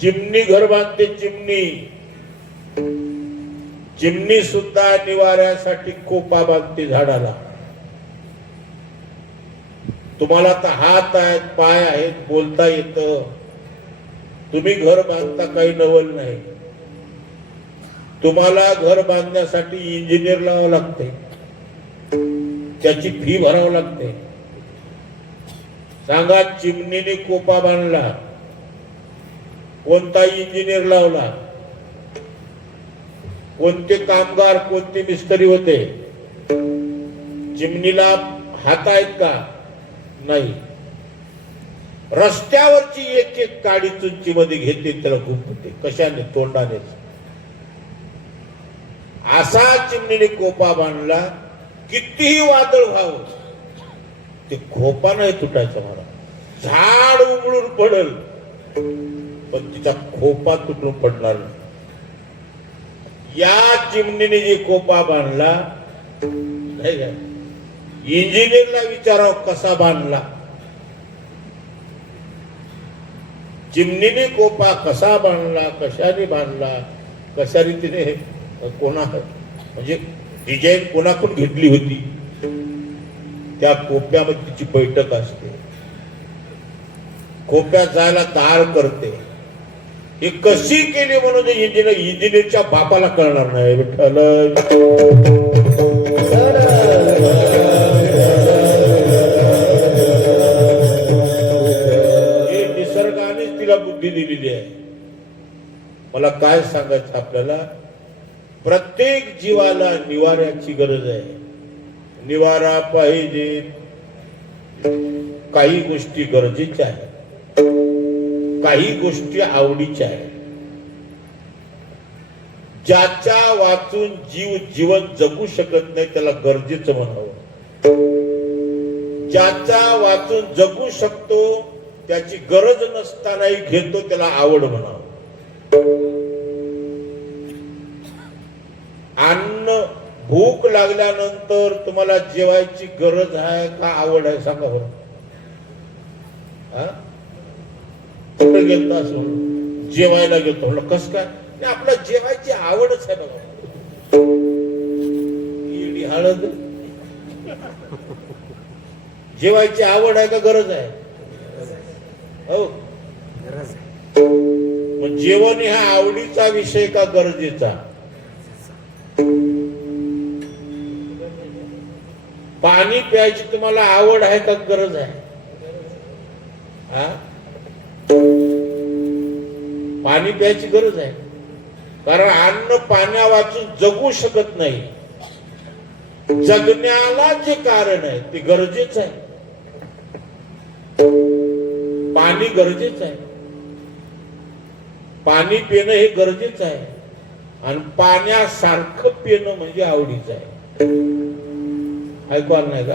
चिमणी घर बांधते. चिमणी सुद्धा निवाऱ्यासाठी कोपा बांधते झाडाला. तुम्हाला तर हात आहेत, पाय आहेत, बोलता येतं, तुम्ही घर बांधता, काही नवल नाही. तुम्हाला घर बांधण्यासाठी इंजिनियर लावावं लागते, त्याची फी भरावं लागते. सांगा, चिमणीने कोपा बांधला, कोणता इंजिनियर लावला? कोणते कामगार, कोणते मिस्त्री होते? चिमणीला हात आहेत का? नाही. रस्त्यावरची एक एक काडी चुंचीमध्ये घेते, त्याला गुंफते. कशाने? तोंडानेच. असा चिमणीने कोपा बांधला, कितीही वादळ व्हावं ते खोपा नाही तुटायचा. मला झाड उमळून पडल पण तिचा खोपा तुटून पडणार नाही. या चिमणीने जे कोपा बांधला नाही का, इंजिनियरला विचारावं कसा बांधला. चिमणीने कोपा कसा बांधला, कशाने बांधला, कशा रीतीने, कोणा म्हणजे डिझाईन कोणाकडून घेतली होती, त्या कोप्यामध्ये तिची बैठक असते. कोप्यात जायला दार करते. हे कशी केली म्हणून इंजिनियरच्या बापाला कळणार नाही. विठ्ठल हे निसर्गानेच तिला बुद्धी दिलेली आहे. मला काय सांगायचं आपल्याला, प्रत्येक जीवाला निवाऱ्याची गरज आहे. निवारा पाहिजे. काही गोष्टी गरजेच्या आहेत, काही गोष्टी आवडीच्या आहेत. ज्याच्या वाचून जीव जीवन जगू शकत नाही त्याला गरजेचं म्हणावं. ज्याचा वाचून जगू शकतो, त्याची गरज नसतानाही घेतो, त्याला आवड म्हणावं. अन्न भूक लागल्यानंतर तुम्हाला जेवायची गरज आहे का आवड आहे सांगा बरं. कुठे गेलतो असं जेवायला गेलतो म्हणलं कस काय, आपला जेवायची आवडच आहे बघा. इडी हळद जेवायची आवड आहे का गरज आहे? हो, मग जेवण हा आवडीचा विषय का गरजेचा? पाणी प्यायची तुम्हाला आवड आहे का गरज आहे? पाणी प्यायची गरज आहे, कारण अन्न पाण्या वाचून जगू शकत नाही. जगण्याला जे कारण आहे ते गरजेचं आहे. पाणी गरजेचं आहे. पाणी पिणं हे गरजेचं आहे, आणि पाण्यासारखं पिणं म्हणजे आवडीचं आहे. ऐकू आलं नाही का?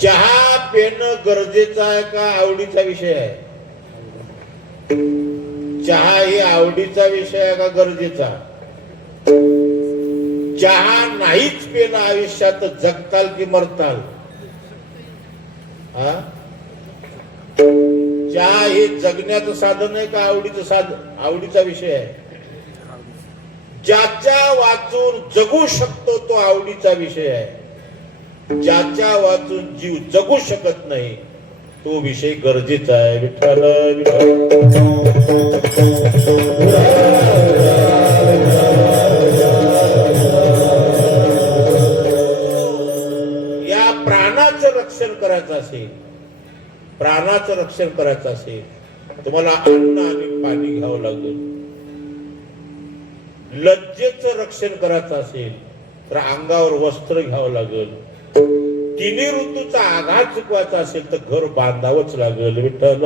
चहा पिणं गरजेचं आहे का आवडीचा विषय आहे? चहा ही आवडीचा विषय आहे का गरजेचा? चहा नाहीच पिणं आयुष्यात जगताल की मरताल? चहा हे जगण्याचं साधन आहे का आवडीचं साधन? आवडीचा विषय आहे. ज्याच्या वाचून जगू शकतो तो आवडीचा विषय आहे. ज्याच्या वाचून जीव जगू शकत नाही तो विषय गरजेचा आहे. विठ्ठल या प्राणाचं रक्षण करायचं असेल, प्राणाचं रक्षण करायचं असेल, तुम्हाला अन्न आणि पाणी घ्यावं लागेल. लज्जेचं रक्षण करायचं असेल तर अंगावर वस्त्र घ्यावं लागेल. तिन्ही ऋतूचा आघात चुकवायचा असेल तर घर बांधावंच लागेल. विठ्ठल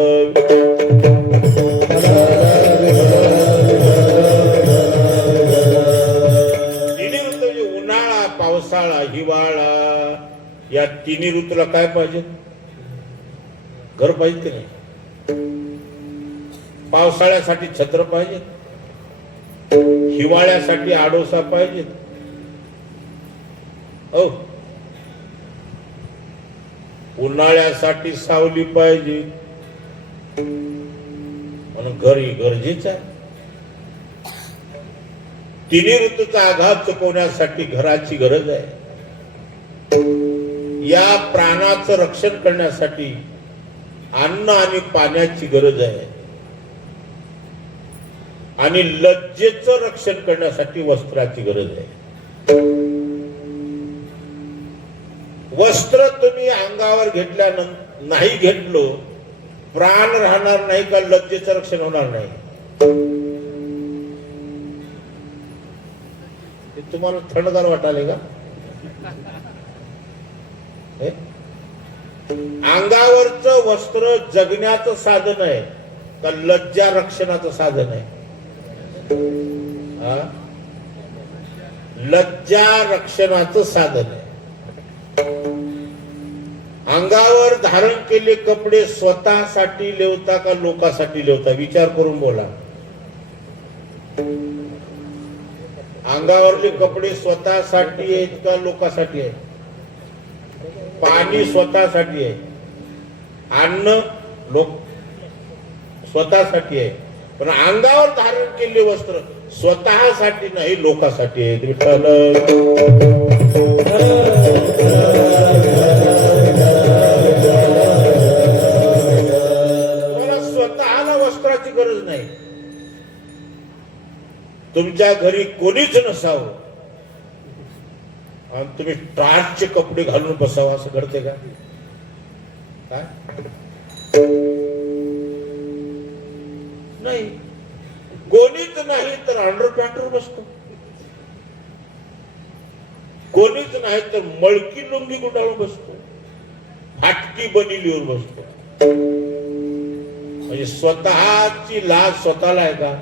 तिन्ही ऋतू म्हणजे उन्हाळा, पावसाळा, हिवाळा, या तिन्ही ऋतूला काय पाहिजे? घर पाहिजे की नाही? पावसाळ्यासाठी छत्र पाहिजे, हिवाळ्यासाठी आडोसा पाहिजे. हो, उन्हाळ्यासाठी सावली पाहिजे, म्हणून घरी गरजेचं आहे. तिन्ही ऋतूचा आघात चुकवण्यासाठी घराची गरज आहे. या प्राणाचं रक्षण करण्यासाठी अन्न आणि पाण्याची गरज आहे, आणि लज्जेचं रक्षण करण्यासाठी वस्त्राची गरज आहे. वस्त्र तुम्ही अंगावर घेतल्यानंतर नाही घेतलो, प्राण राहणार नाही का? लज्जेचं रक्षण होणार नाही. तुम्हाला थंडगार वाटाले का? हे? अंगावरचं वस्त्र जगण्याचं साधन आहे का लज्जा रक्षणाचं साधन आहे? हा? लज्जा रक्षणाचं साधन आहे. अंगावर धारण केले कपडे स्वतःसाठी लेवता का लोकांसाठी लेवता? विचार करून बोला. अंगावरले कपडे स्वतःसाठी आहेत का लोकांसाठी आहेत? पाणी स्वतःसाठी आहे, अन्न लोक स्वतःसाठी आहे, पण अंगावर धारण केलेले वस्त्र स्वतःसाठी नाही लोकांसाठी आहे. विठ्ठल तुम्हाला स्वतःला वस्त्राची गरज नाही. तुमच्या घरी कोणीच नसावं आणि तुम्ही टार्चचे कपडे घालून बसावं असं घडते का? काय नाही. कोणीच नाही तर अंडरपॅन्टवर बसतो, कोणीच नाही तर मळकी लुंगी गुंडाळून बसतो, फाटकी बनिलीवर बसतो. म्हणजे स्वतःची लाज स्वतःला आहे का?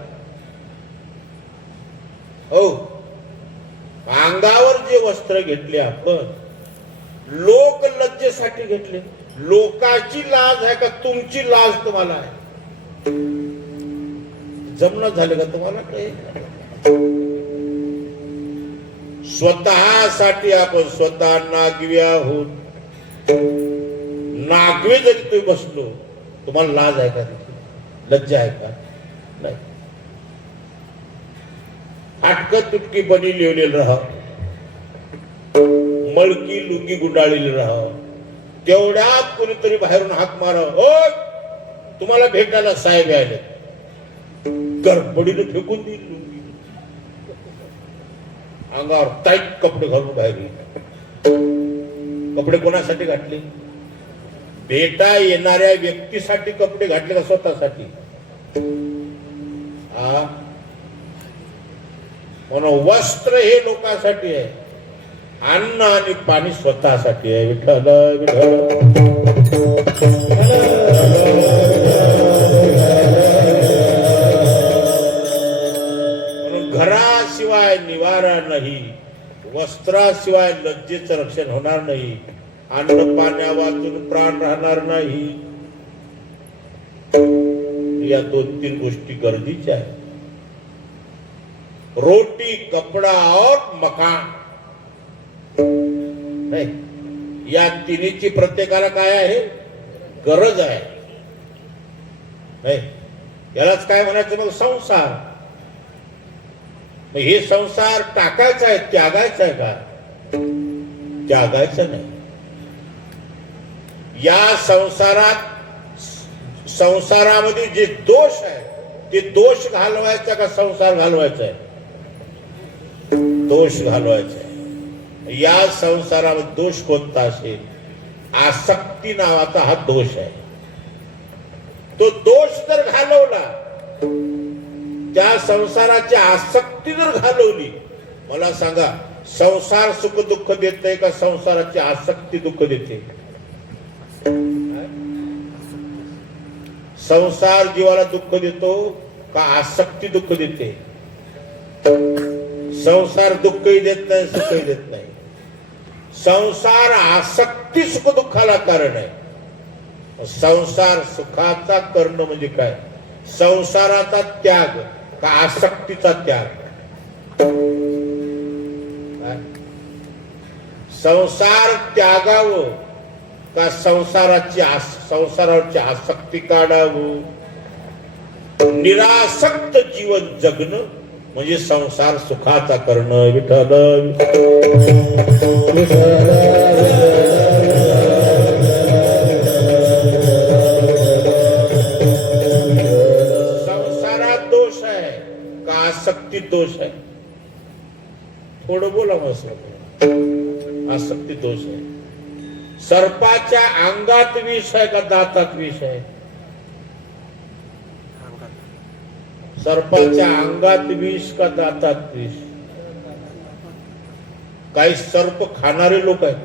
हो. अंगावर जे वस्त्र घेतले आपण लोक लज्जेसाठी घेतले. लोकांची लाज आहे का तुमची लाज तुम्हाला आहे? जमणं झाले का तुम्हाला? काही स्वतःसाठी आपण स्वतः नागवे आहोत. नागवे जरी तुम्ही बसलो तुम्हाला लाज आहे का? लज्जा आहे का? नाही. फाटकत तुटकी बनी लिहिलेलं राहा, मळकी लुंगी गुंडाळलेली राहा. तेवढ्यात कोणीतरी बाहेरून हाक मारा, ओ तुम्हाला भेटायला साहेब आले. गडबडीने फेकून देईल लुंगी, अंगावर टाईट कपडे घालून बाहेर येईल. कपडे कोणासाठी घातले? भेटा येणाऱ्या व्यक्तीसाठी कपडे घातले का स्वतःसाठी? म्हणून वस्त्र हे लोकांसाठी आहे, अन्न आणि पाणी स्वतःसाठी आहे. विठ्ठल म्हणून घराशिवाय निवारा नाही, वस्त्राशिवाय लज्जेचं रक्षण होणार नाही, अन्न पाण्या वाचून प्राण राहणार नाही. या 2-3 गोष्टी गरजेच्या आहेत. रोटी, कपडा और मकान. नाही, या तिन्हीची प्रत्येकाला काय आहे? गरज आहे. नाही, यालाच काय म्हणायचं मग? संसार. हे संसार टाकायचा आहे, त्यागायचा आहे का? त्यागायचं नाही. या संसारामध्ये जे दोष आहे ते दोष घालवायचा का संसार घालवायचा आहे? दोष घालवायचा आहे. या संसारामध्ये दोष कोणता असेल? आसक्ती नावाचा हा दोष आहे. तो दोष जर घालवला, त्या संसाराची आसक्ती जर घालवली, मला सांगा संसार सुख दुःख देते का संसाराची आसक्ती दुःख देते? संसार जीवाला दुःख देतो का आसक्ती दुःख देते? संसार दुःखही देत नाही, सुखही देत नाही. संसार आसक्ती सुख दुःखाला कारण आहे. संसार सुखाचा करणं म्हणजे काय? संसाराचा त्याग का आसक्तीचा त्याग? संसार त्यागावं का संसारावरची आसक्ती काढावं? निरासक्त जीवन जगणं म्हणजे संसार सुखाचा करणं. विठ्ठल संसारात दोष आहे का आसक्तीत दोष आहे? थोडं बोला मस्त. आसक्ती दोष आहे. सर्पाच्या अंगात विष आहे का दातात विष आहे? सर्पाच्या अंगात विष का दातात विष? काही सर्प खाणारे लोक आहेत.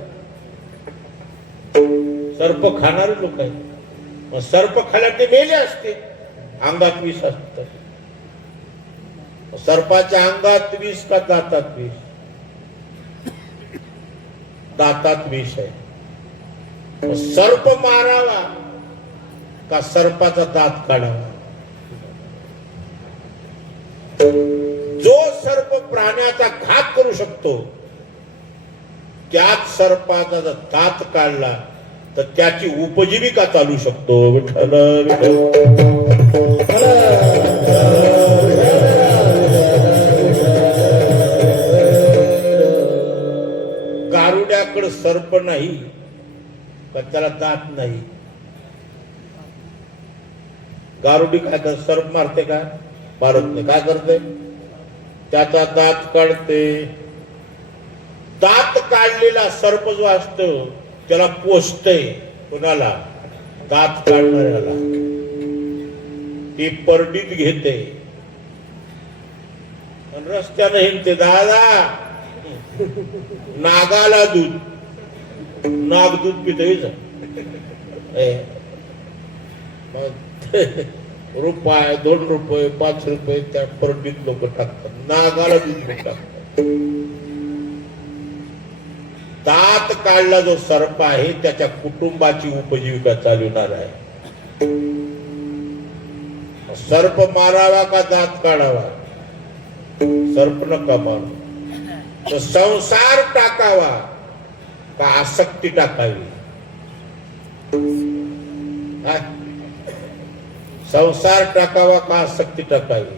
सर्प खाणारे लोक आहेत. मग सर्प खाल्या ते मेले असते. अंगात विष असत. सर्पाच्या अंगात विष का दातात विष? दातात विष आहे. मग सर्प मारावा का सर्पाचा दात काढावा? जो सर्प प्राण्याचा घात करू शकतो त्याच सर्पाचा जर दात काढला तर त्याची उपजीविका चालू शकतो. विठ्ठल गारुड्याकडे सर्प नाही का त्याला दात नाही? गारुडी काय करते? सर्प मारते का? मारत नाही. काय करते? त्याचा दात काढते. दात काढलेला सर्प जो असतो त्याला पोचते. कुणाला? दात काढणाऱ्याला. ती परडीत घेते रस्त्याने हिंडते. दादा नागाला दूध. नाग दूध पिते. रुपये 2 रुपये 5 रुपये त्या परडीत लोक टाकतात. नागाला दूध टाकतात. दात काढला जो सर्प आहे त्याच्या कुटुंबाची उपजीविका चालवणार आहे. सर्प मारावा का दात काढावा? सर्प नका मारू. तर संसार टाकावा का आसक्ती टाकावी? संसार टाकावा का आसक्ती टाकावी?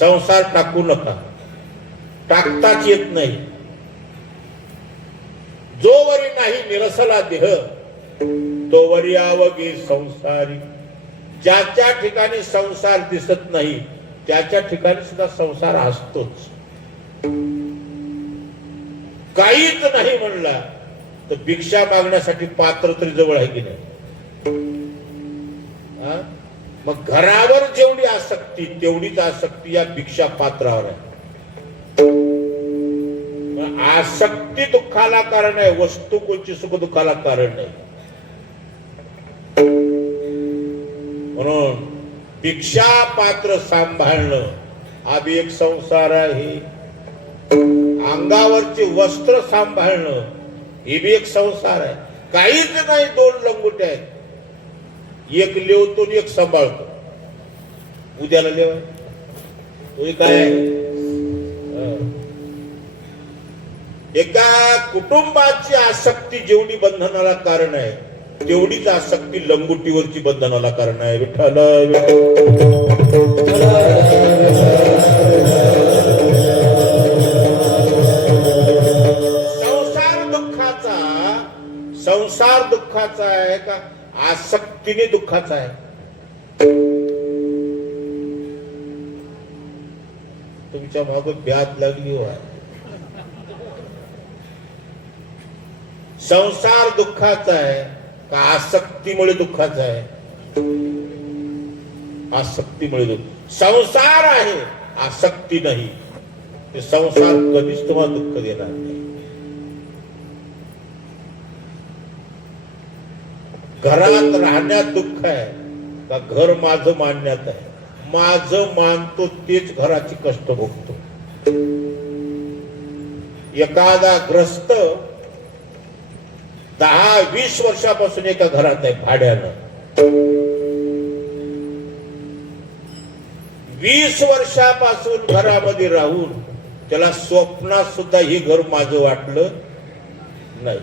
संसार टाकू नका. टाकताच येत नाही. जोवरी नाही निरसला देह तोवरी आवगे संसारी. ज्याच्या ठिकाणी संसार दिसत नाही त्याच्या ठिकाणी सुद्धा संसार असतोच. काहीच नाही म्हणला तर भिक्षा मागण्यासाठी पात्र तरी जवळ आहे की नाही? मग घरावर जेवढी आसक्ती तेवढीच आसक्ती या भिक्षा पात्रावर आहे. आसक्ती दुःखाला कारण आहे. वस्तू कोणची सुख दुःखाला कारण नाही. म्हणून भिक्षा पात्र सांभाळणं हा बी एक संसार आहे. अंगावरचे वस्त्र सांभाळणं हे बी एक संसार आहे. काहीच नाही. 2 लंगोटे आहेत. एक लेवतो आणि एक सांभाळतो. उद्याला लेवा तो काय? एका कुटुंबाची आसक्ती जेवढी बंधनाला कारण आहे तेवढीच आसक्ती लंगोटीवरची बंधनाला कारण आहे. विठ्ठल संसार दुःखाचा आहे का आसक्तीने दुःखाचा आहे? तुमच्या मागे ब्याद लागली हो. संसार दुःखाचा आहे का आसक्तीमुळे दुःखाचा आहे? आसक्तीमुळे दुःख. संसार आहे आसक्ती नाही. ते संसार कधीच तुम्हाला दुःख देणार नाही. घरात राहण्यात दुःख आहे का घर माझं मानण्यात आहे? माझं मानतो तेच घराची कष्ट भोगतो. एखादा ग्रस्त 10-20 वर्षापासून एका घरात आहे भाड्यानं. 20 वर्षापासून घरामध्ये राहून त्याला स्वप्नात सुद्धा हे घर माझं वाटलं नाही.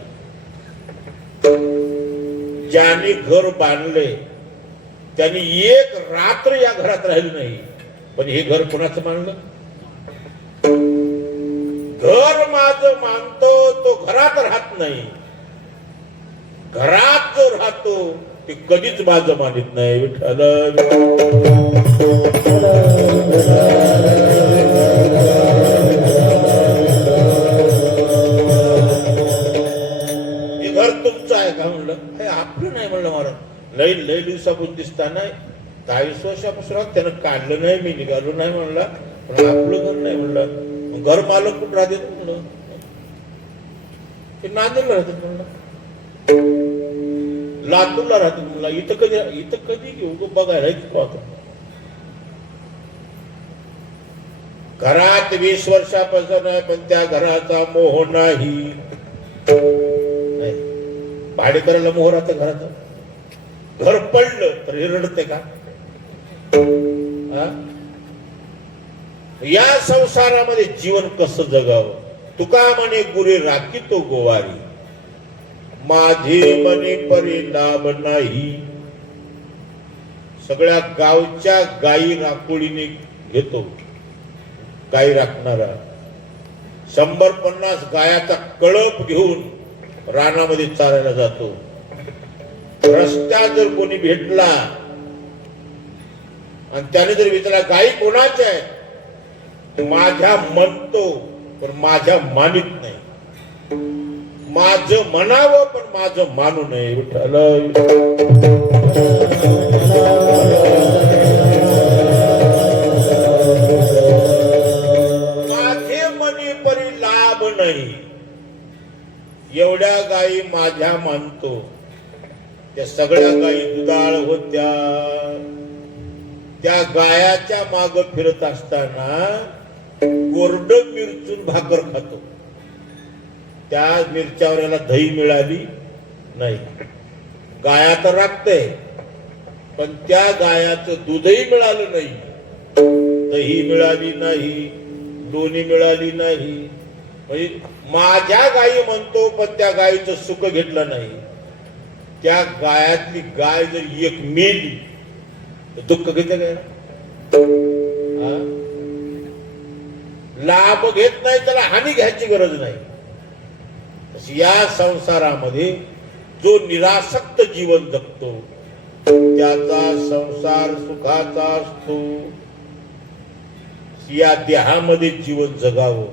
ज्यांनी घर बांधले त्यांनी एक रात्र या घरात राहिली नाही. पण हे घर कोणाचं मानलं? घर माझं मानतो तो घरात राहत नाही. घरात जो राहतो ते कधीच माझं मानित नाही. विठ्ठल हे घर तुमचं आहे का म्हणलं? हे आपलं नाही म्हणलं. मला लई दिवसापासून दिसता नाही. 22 वर्षापासून त्यानं काढलं नाही. मी निघालो नाही म्हणला. पण आपलं घर नाही म्हणलं. घर मालक कुठं राहते म्हणलं? ते नांदेडला राहतात म्हणला, लातूरला राहतात म्हणला. इथं कधी घेऊ बघायला पाहतो. घरात 20 वर्षापासून आहे, पण त्या घराचा मोह नाही. भाडेकराला मोह राहते घराचा. घर पडलं तर हे रडते का? या संसारामध्ये जीवन कसं जगावं? तुका म्हणे गुरे राखी तो गोवारी, माझे मने परी लाभ नाही. सगळ्या गावच्या गायी राखोळीने घेतो. गायी राखणारा 100-50 गायाचा कळप घेऊन रानामध्ये चालायला जातो. रस्त्यात जर कोणी भेटला आणि त्याने जर विचारला गायी कोणाच्या आहे, माझ्या म्हणतो पण माझ्या मानित नाही. माझं म्हणावं पण माझं मानू नये. विठ्ठल माझे मनी परी लाभ नाही. एवढ्या गायी माझ्या मानतो. त्या सगळ्या गायी दुधाळ होत्या. त्या गायाच्या माग फिरत असताना कोरड मिरचून भाकर खातो. त्या मिरच्यावर याला दही मिळाली नाही. गाया तर राखते, पण त्या गायाचं दूधही मिळालं नाही, दही मिळाली नाही, लोणी मिळाली नाही. म्हणजे माझ्या गायी म्हणतो, पण त्या गायीचं सुख घेतलं नाही. त्या गायातली गाय जर एक मेली तर दुःख घेतं काय? लाभ घेत नाही त्याला हानी घ्यायची गरज नाही. या संसारामध्ये जो निरासक्त जीवन जगतो त्याचा संसार सुखाचा असतो. या देहामध्ये जीवन जगावं,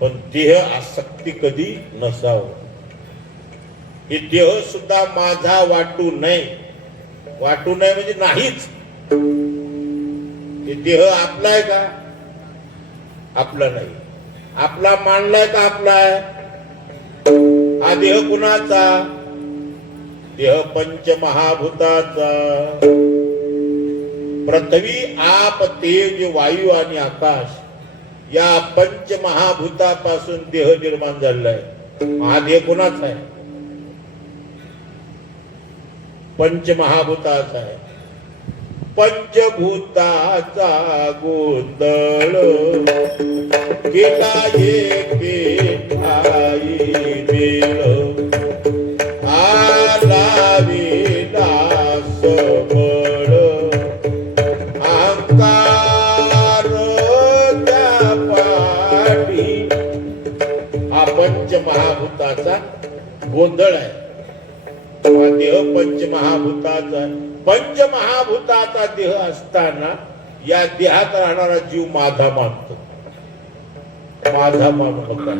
पण देह आसक्ती कधी नसावं. हे देह सुद्धा माझा वाटू नये. वाटू नये म्हणजे नाहीच. हे देह आपला आहे का? आपला नाही. आपला मानलाय का आपला आहे? हा देह कुणाचा? देह पंचमहाभूताचा. पृथ्वी, आप, तेज, वायू आणि आकाश या पंचमहाभूतापासून देह निर्माण झालेला आहे. हा देह कुणाचा आहे? पंचमहाभूताचा आहे. पंचभूताचा गोंधळ केला एके ठाई मेळ, आला विलास बळ, अहंकार त्या पाठी. हा पंचमहाभूताचा गोंधळ आहे. हा देह पंचमहाभूताचा. पंचमहाभूताचा देह असताना या देहात राहणारा जीव माझा मानतो. माझा मानू नका.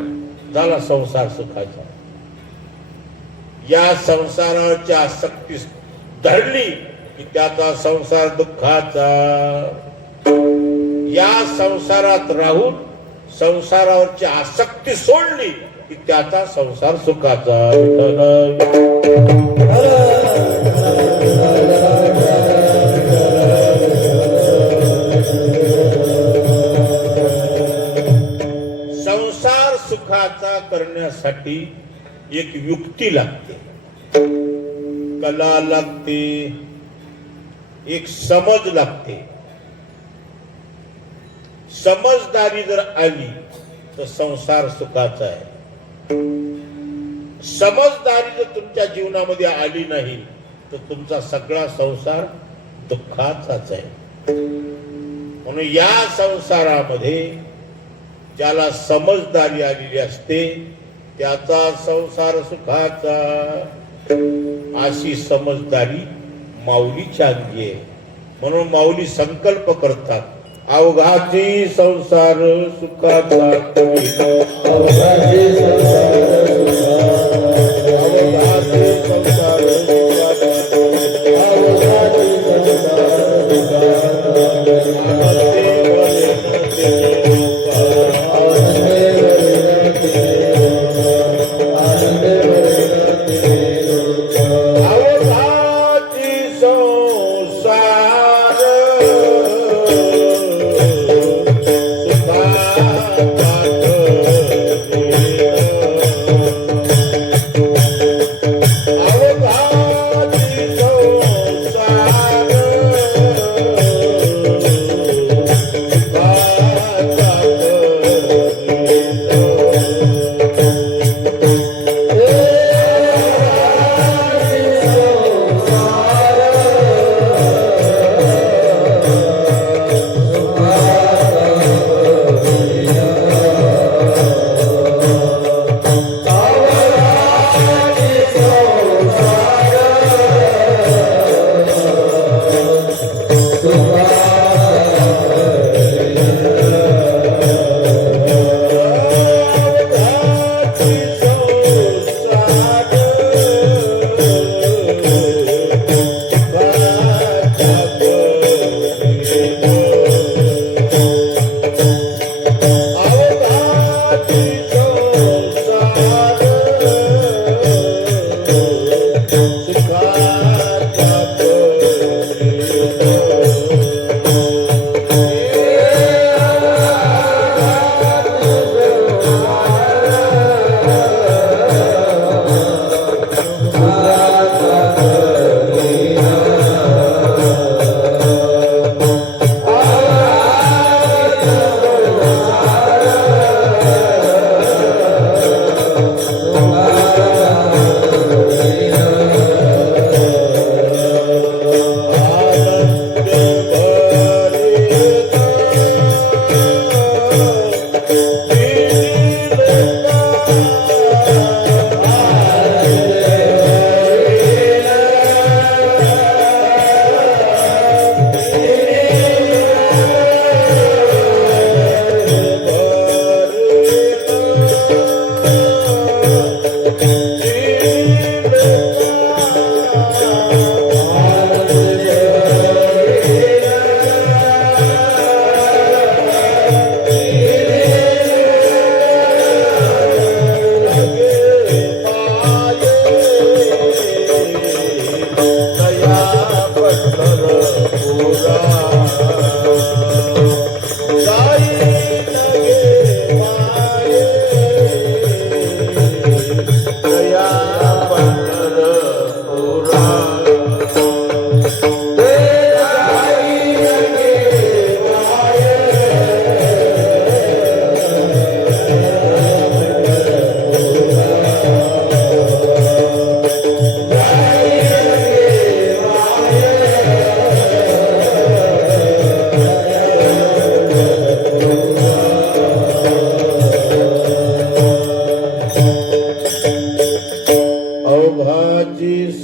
झाला संसार सुखाचा. या संसाराची आसक्ती धरली की त्याचा संसार दुःखाचा. या संसारात राहून संसारावरची आसक्ती सोडली की त्याचा संसार सुखाचा. संसार सुखाचा करण्यासाठी एक युक्ती लागते, कला लागते, एक समज लागते. समजदारी जर आली तर संसार सुखाचा आहे. समजदारी जर तुमच्या जीवनामध्ये आली नाही तर तुमचा सगळा संसार दुःखाचाच आहे. म्हणून या संसारामध्ये ज्याला समजदारी आलेली असते त्याचा संसार सुखाचा. अशी समजदारी माऊलीची अंगी आहे. म्हणून माऊली संकल्प करतात, अवघाची संसार सुखाचा, अवघाची संसार सुखाचा, अवघाची संसार सुखाचा, अवघाची संसार सुखाचा.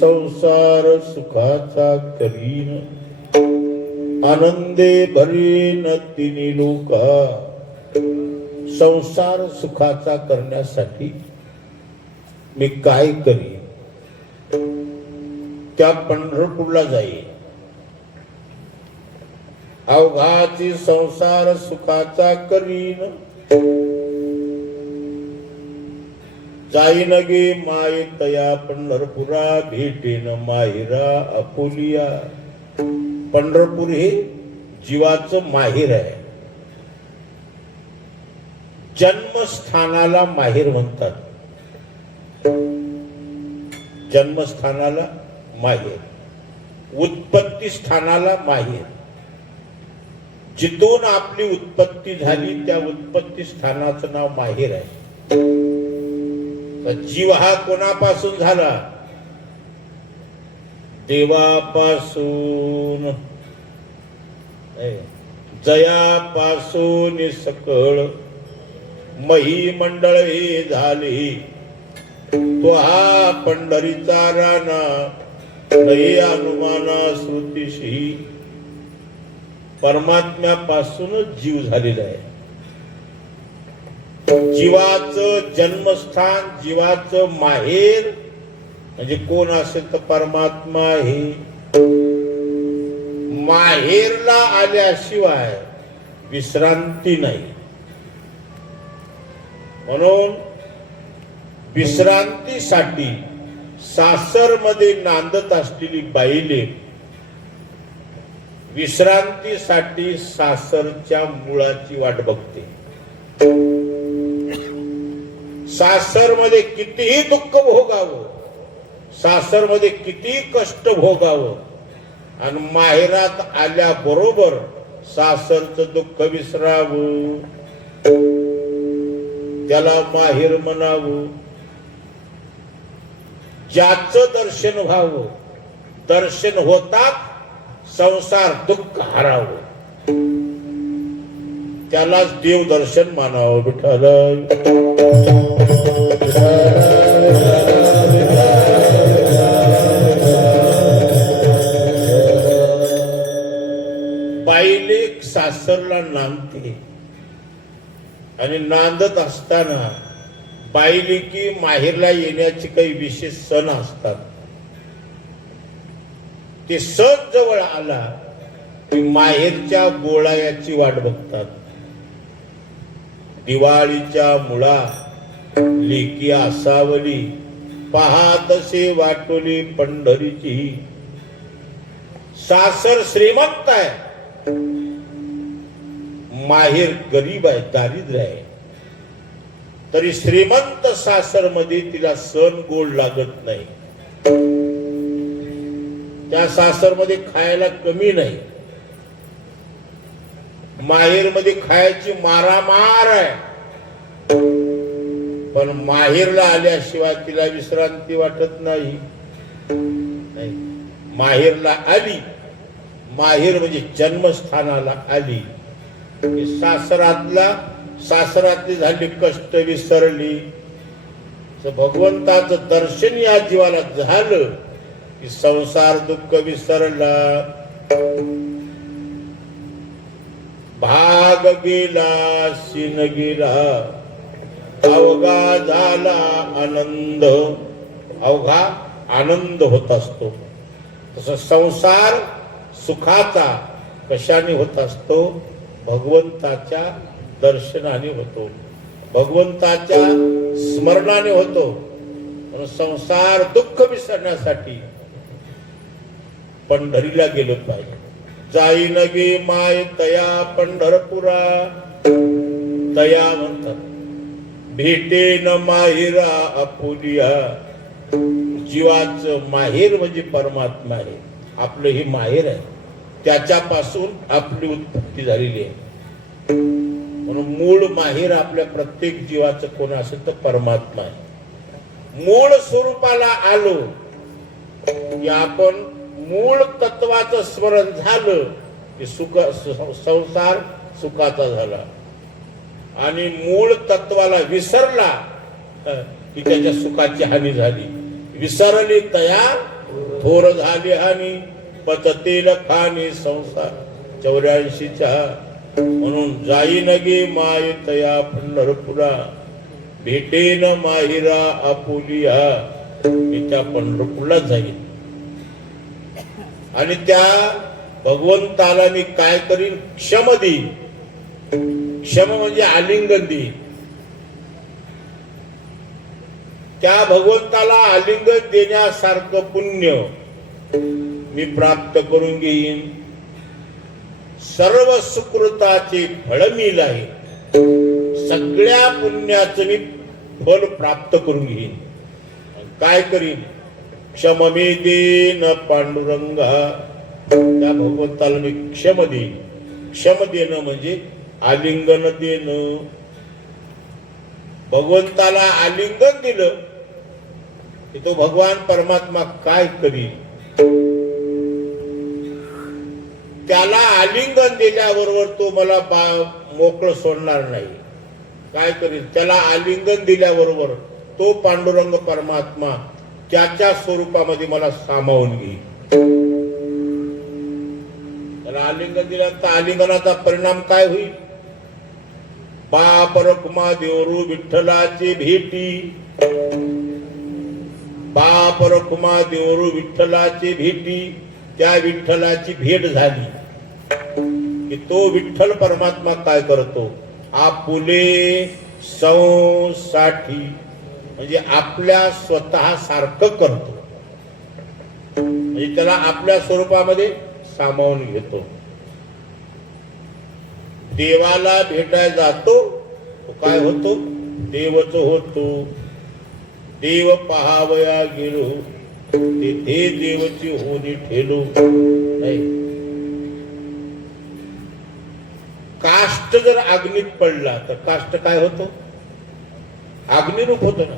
संसार सुखाचा करीन, आनंदे भरीन तिन्ही लोका. संसार सुखाचा करण्यासाठी मी काय करीन? त्या पंढरपूरला जाईन. अवघाची संसार सुखाचा करीन, जाईन गे माय तया पंढरपुरा, भेटेन माहिरा आपुलिया. पंढरपूर हे जीवाचं माहेर आहे. जन्मस्थानाला माहेर म्हणतात. जन्मस्थानाला माहेर, उत्पत्ती स्थानाला माहेर. जिथून आपली उत्पत्ती झाली त्या उत्पत्ती स्थानाचं नाव माहेर आहे. जीव हा कोणापासून झाला? देवापासून. जयापासून सकळ मही मंडळ हे झाले. तो हा पंढरीचा राणा, लई अनुमाना श्रुतीशी. परमात्म्यापासूनच जीव झालेला आहे. जीवाचं जन्मस्थान, जीवाचं माहेर म्हणजे कोण असेल तर परमात्मा आहे. माहेरला आल्याशिवाय विश्रांती नाही. म्हणून विश्रांतीसाठी सासरमध्ये नांदत असलेली बाईले विश्रांतीसाठी सासरच्या मुळाची वाट बघते. सासरमध्ये कितीही दुःख भोगावं, सासरमध्ये कितीही कष्ट भोगावं, आणि माहेरात आल्याबरोबर सासरचं दुःख विसरावं, त्याला माहेर म्हणावं. ज्याचं दर्शन व्हावं, दर्शन होतात संसार दुःख हरावं, त्यालाच देव दर्शन मानावं. विठ्ठल बाईले सासरला नांदते, आणि नांदत असताना बाईले की माहेरला येण्याचे काही विशेष सण असतात. ते सण जवळ आला की माहेरच्या गोळायाची वाट बघतात. दिवाळीच्या मुळा लेकी आसावली, पाहातसे वाटोली पंढरीची. सासर श्रीमंत आहे, माहेर गरीब आहे, दारिद्र्य आहे. तरी श्रीमंत सासर मध्ये तिला सण गोड लागत नाही. त्या सासर मध्ये खायला कमी नाही, माहेर मध्ये खायची मारामार आहे. पण माहेरला आल्याशिवाय तिला विश्रांती वाटत नाही. माहेरला आली, माहेर म्हणजे जन्मस्थानाला आली, सासरातली झाली कष्ट विसरली. भगवंताचं दर्शन या जीवाला झालं की संसार दुःख विसरला. भाग गेला शिन गेला, अवघा झाला आनंद. अवघा आनंद होत असतो. तसं संसार सुखाचा कशाने होत असतो? भगवंताच्या दर्शनाने होतो, भगवंताच्या स्मरणाने होतो. म्हणून संसार दुःख विसरण्यासाठी पंढरीला गेलं पाहिजे. जाईन गे माय तया पंढरपुरा, तया म्हणतात भेटेन माहिरा आपुलिया. जीवाचं माहेर म्हणजे परमात्मा आहे. आपलं हे माहेर आहे, त्याच्यापासून आपली उत्पत्ती झालेली आहे. म्हणून मूळ माहेर आपल्या प्रत्येक जीवाचं कोण असेल तर परमात्मा आहे. मूळ स्वरूपाला आलो की आपण मूळ तत्वाचं स्मरण झालं की सुख संसार सुखाचा झाला, आणि मूळ तत्वाला विसरला की त्याच्या सुखाची हानी झाली. विसरली तया थोर झाली हानी पचतील खानी संसार 84च्या म्हणून जाईन गे माय तया पंढरपुरा भेटेन माहिरा आपुलिया मी त्या पंढरपूरला जाईन आणि त्या भगवंताला मी काय करीन क्षम देईन क्षम म्हणजे आलिंगन देईन त्या भगवंताला आलिंगन देण्यासारखं पुण्य मी प्राप्त करून घेईन सर्व सुकृताचे फळ मी लाहीन सगळ्या पुण्याचं मी फल प्राप्त करून घेईन काय करीन क्षम मी देन पांडुरंगा त्या भगवंताला मी क्षम देईन क्षम देणं म्हणजे आलिंगन देणं भगवंताला आलिंगन दिलं की तो भगवान परमात्मा काय करील त्याला आलिंगन दिल्याबरोबर तो मला मोकळं सोडणार नाही काय करील त्याला आलिंगन दिल्याबरोबर तो पांडुरंग परमात्मा त्याच्या स्वरूपामध्ये मला सामावून घेईल त्याला आलिंगन दिल्यानंतर आलिंगनाचा परिणाम काय होईल बाप रखुमा देवरू विठ्ठलाची भेटी बाप रखुमा देवरू विठ्ठलाची भेटी त्या विठ्ठलाची भेट झाली की तो विठ्ठल परमात्मा काय करतो आपुले साठी म्हणजे आपल्या स्वतः सारखं करतो म्हणजे त्याला आपल्या स्वरूपामध्ये सामावून घेतो देवाला भेटायला जातो तो काय होतो देवच होतो देव पहावया गेलो ते देवची होणी ठेलो नाही काष्ट जर अग्नीत पडला तर काष्ट काय होतो अग्निरूप होतो ना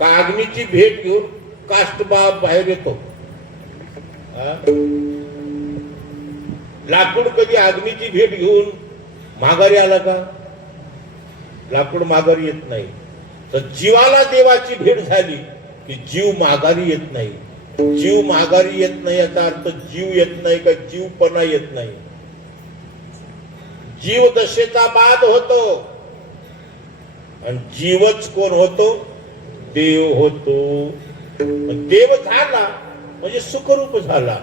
का अग्नीची भेट घेऊन काष्ट बाहेर येतो लाकूड कधी अग्नीची भेट घेऊन माघारी आला का लाकूड माघारी येत नाही तर जीवाला देवाची भेट झाली की जीव माघारी येत नाही जीव माघारी येत नाही याचा अर्थ जीव येत नाही का जीवपणा येत नाही जीव दशेचा बाद होतो आणि जीवच कोण होतो देव होतो देव झाला म्हणजे सुखरूप झाला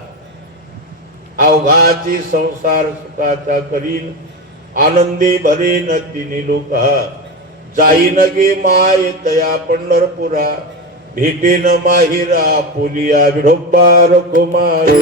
अवघाची संसार सुखाचा करीन आनंदी भरेन तिन्ही लोक जाईन गे माय तया पंढरपुरा भेटेन माहिरा पुलिया विठोबा रखुमाई